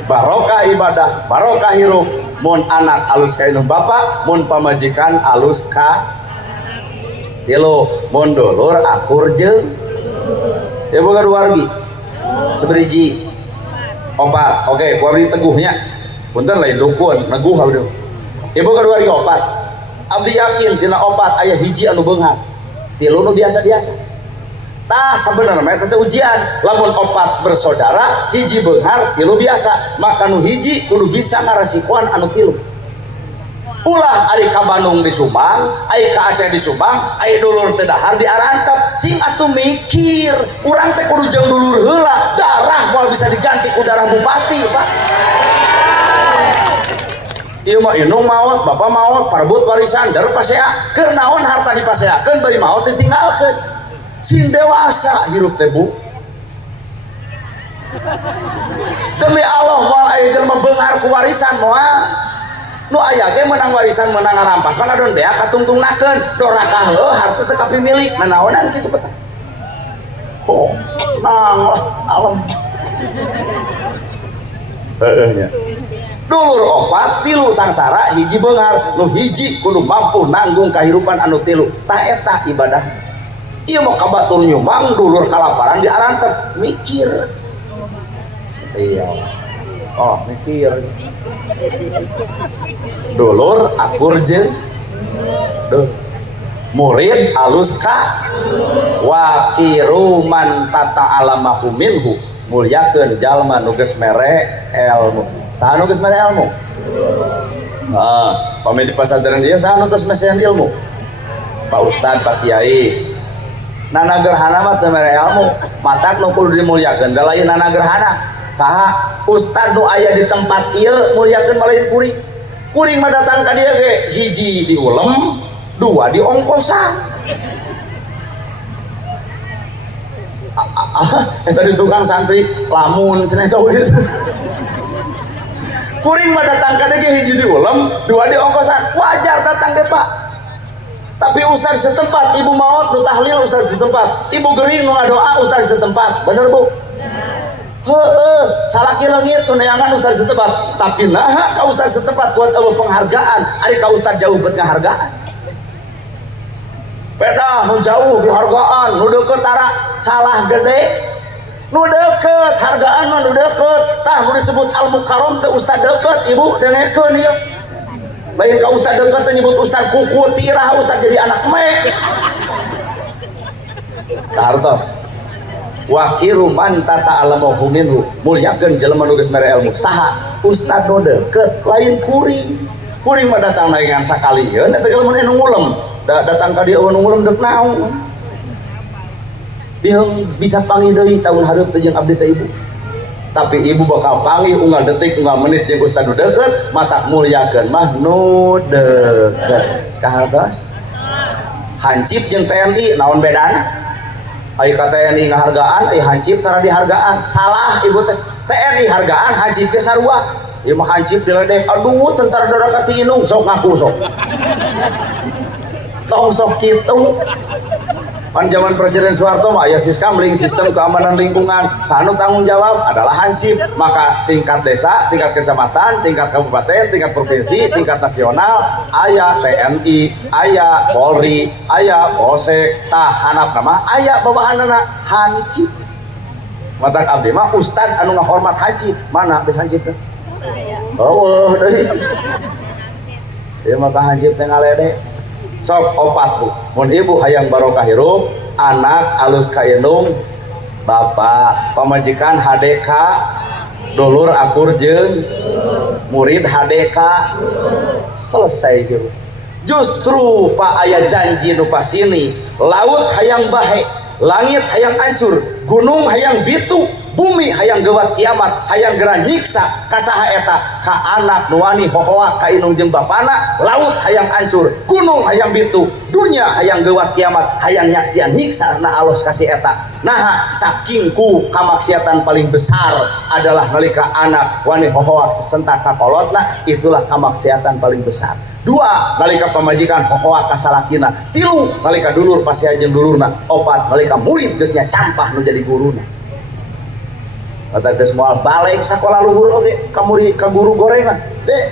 Barokah ibadah barokah hirup mun anak alus ka indung bapak mun pamajikan alus ka tilu mun dulur akur jeung ya boga duargi saberiji opat oke kuari teguhnya punten lain dukun neguh abdi ieu boga duargi opat abdi yakin tina opat aya hiji anu beunghar tilu nu biasa-biasa tah sabenerna mah eta ujian lamun opat bersaudara hiji beunghar tilu biasa maka nu hiji kudu bisa ngaresikoan anu tilu. Ulah ari ka Bandung di Subang, ai ka Aceh di Subang, ai dulur teh dahar di Arantep. Cing atuh mikir, urang teh kudu jeung dulur heula, darah moal bisa diganti ku darah bupati, Pak. Ieu mah indung maot, bapak maot, parbut warisan, dareup pasea, keur naon harta dipaseakeun bari maot ditinggalkeun. Sin dewasa hirup teh Bu. Demi Allah moal aya jelema beunghar ku warisan moal nu aya ge menang warisan menang ngarampas mah ngadon beak katungtungnakeun doraka heuh harta teh kapi milik nanaonan kitu petah nang lah alam Heeh nya. Dulur opat tilu sangsara hiji beungar nu hiji kudu mampu nanggung kahirupan anu tilu tah eta ibadah. Ieu mah kabatur nyumang dulur kalaparan diarantep mikir. Iya. Oh, mikir. Dulur akur jeung murid alus ka wakiru man tata alamahu minhu mulyakeun jalma nu geus mere ilmu. Saha nu geus mere ilmu? Pami di pasantren ieu saha nu tos mesian ilmu? Pak Ustad, Pak Kiai. Nana gerhana mah teu mere ilmu, matak nu kudu dimulyakeun da lain nana gerhana. Saha ustad nu aya di tempat ieu mulyakeun balain kuring. Kuring mah datang ka dieu ge hiji diulem, dua diongkosan. Tadi tukang santri lamun cenah tau geus. Kuring mah datang ka dieu ge hiji diulem, dua diongkosan. Wajar datang ge Pak. Tapi ustaz setempat, ibu maot nu tahlil ustaz setempat, ibu gering nu ngadoa ustaz setempat. Bener Bu? Heeh, salaki leungit nu neangan ustaz setempat. Tapi naha ka ustaz setempat buat eueuh penghargaan, ari ka ustaz jauh beut ngahargaan. Beda nu jauh dihargaan, nu deukeut tara salah gede. Nu deukeut hargaan mah nu deukeut, tah nu disebut al-mukarram teh ustaz deukeut, ibu dengekeun ieu. Lain ka ustaz deukeut teh nyebut ustaz kuku tirah ustaz jadi anak me. Kartos. Wakiru man tata alamahu minhu mulyakeun jelema nu geus mere ilmu. Saha? Ustaz nu deukeut lain kuring. Kuring mah datang dengan sakalieun eta geus mun anu ngulem. Datang ka dieu nu ngulem deuk naon. Biheung bisa panggih deui tahun hareup teh jeung abdi teh ibu. Tapi ibu bakal panggih unggal detik unggal menit jeung ustaz nu deukeut matak mulyakeun mah nu deukeut. Kahartos? Hansip jeung TNI naon bedana? Ai ka TNI ngahargaan, ai hansip tara dihargaan. Salah ibu teh. TNI hargaan, hansip teh sarua. Ieu mah hansip diledek. Aduh, tentara daerah Katinginung sok ngaku sok. Tong sok kitu. Pan zaman Presiden Soeharto mah aya Siskamling, sistem keamanan lingkungan. Sanu tanggung jawab adalah hansip. Maka tingkat desa, tingkat kecamatan, tingkat kabupaten, tingkat provinsi, tingkat nasional aya TNI, aya Polri, aya Polsek, tah hanap nama aya babahanana hansip. Matak abdi mah ustad anu ngahormat hansip. Mana teh hansip teh? Oh, deui. Ieu mah ka hansip teh ngalede. Sok opat Bu, mun ibu hayang barokah hirup, anak alus ka indung, bapak pamajikan HDK, dulur akur jeung murid HDK, selesai gitu. Justru Pak aya janji nu pasini, laut hayang bahe, langit hayang hancur, gunung hayang bitu, bumi hayang gewat kiamat, hayang geran nyiksa ka saha eta? Ka anak nu wani hohoa ka indung jeung bapana, laut hayang hancur, gunung hayang bitu, dunya hayang gewat kiamat, hayang nyaksian nyiksa na Allah kasih eta. Nah, saking ku kamaksiatan paling besar adalah nalika anak wani hohoa sesentak ka kolotna, itulah kamaksiatan paling besar. Dua, nalika pamajikan hohoa ka salakina. Tilu, nalika dulur pasea jeung dulurna. Opat, nalika murid geus nya campah nu jadi guruna. Kata geus moal balik sakola luhur oge ka guru gorengan. Dek.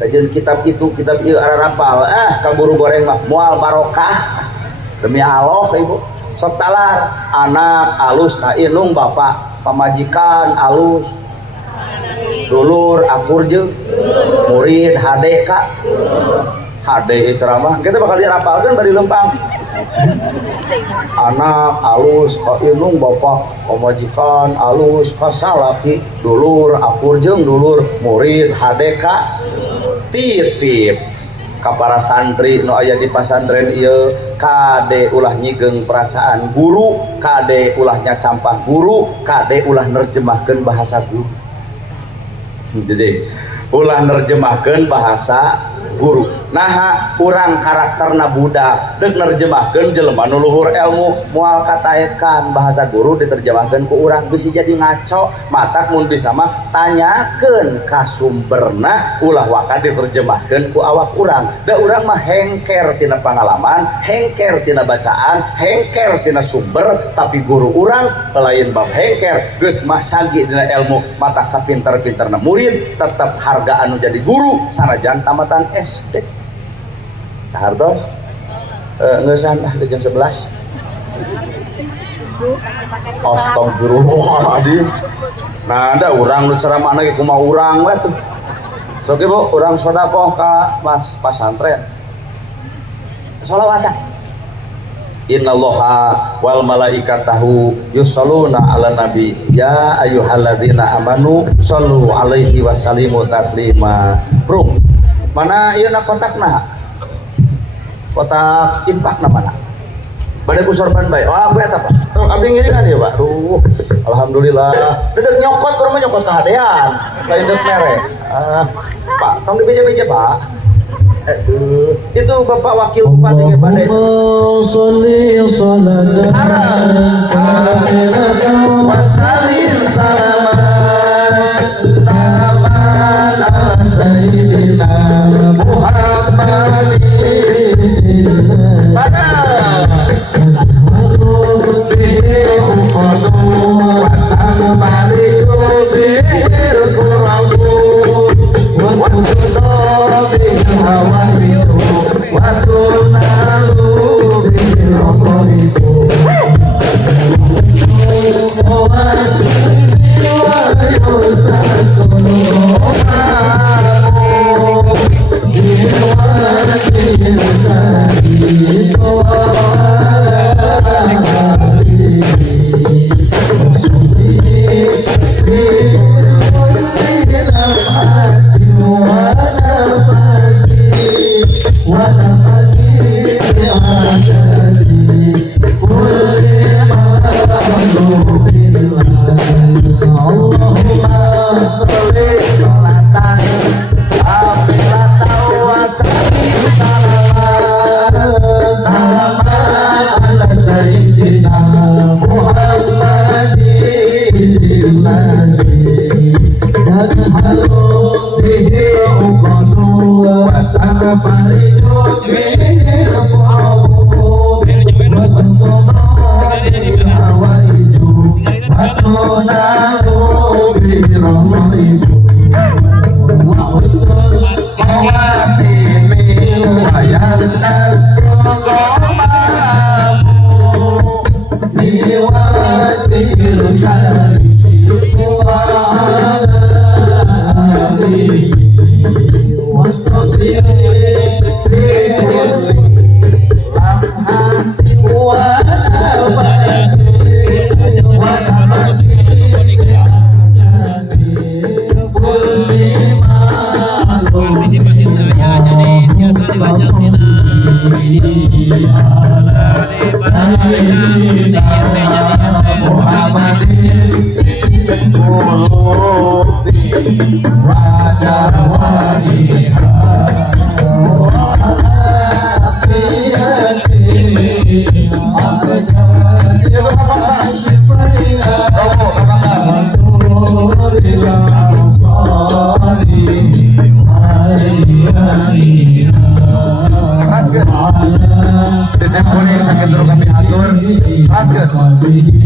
Kajian kitab itu, kitab ieu ararapal. Ka guru goreng mah moal barokah. Demi Allah ibu. Sok talar anak alus ka indung bapak, pamajikan alus. Dulur akur jeung murid HDK. HD ceramah kita bakal dirapalkeun bari lempang. Anak alus ka indung bapak, pamajikan alus ka salaki, dulur akur jeung dulur murid HDK. Titip ka para santri nu aya di pasantren ieu, kade ulah nyigeng perasaan guru, kade ulah nyacampah guru, kade ulah nerjemahkeun bahasa guru. Jadi ulah nerjemahkeun bahasa guru. Nah urang karakterna budak dek nerjemahkeun jelema nu luhur ilmu moal kataekan bahasa guru diterjemahkeun ku urang bisa jadi ngaco matak mun bisa mah tanyakeun ka sumberna ulah waka diterjemahkeun ku awak urang da urang mah hengker tina pangalaman hengker tina bacaan hengker tina sumber tapi guru urang lain bab hengker geus mah sagi dina ilmu matak sapinter-pinterna murid tetep harga anu jadi guru sanajan tamatan SD. Hardos ngesan di jam 11 astagfirullahaladzim. Nah ada orang nu ceramah lagi kumaha urang we tuh sok ibu urang sodakoh ka mas pasantren sholawatan innallaha wal malaikatahu yusholluna ala nabi ya ayyuhalladzina amanu shollu alaihi wasallimu taslima. Bro mana ieu na kontakna kotak infak namanya badai ku sorban bae oh aku eta Pak abdi ngiringan ya Pak alhamdulillah dedek nyokot urang mah nyokot kahadean lain dek merek Pak tong dibeja-beja Pak itu Bapak Wakil Bupati Badai sholli salatan wa sallim salaman taman ala sayyidina Muhammadin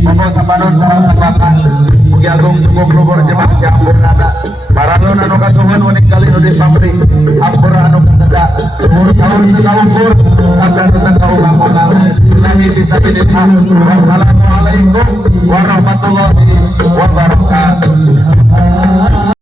Monggo sapanon sareng sampakan mugi agung cukup luhur jemaah siampurnana paralon anu kasuhun unik kali nu dipamri hampura anu kateda luhur saur teu kaukur sabda teu kaulang-ulang lahi fisabilillah wassalamualaikum warahmatullahi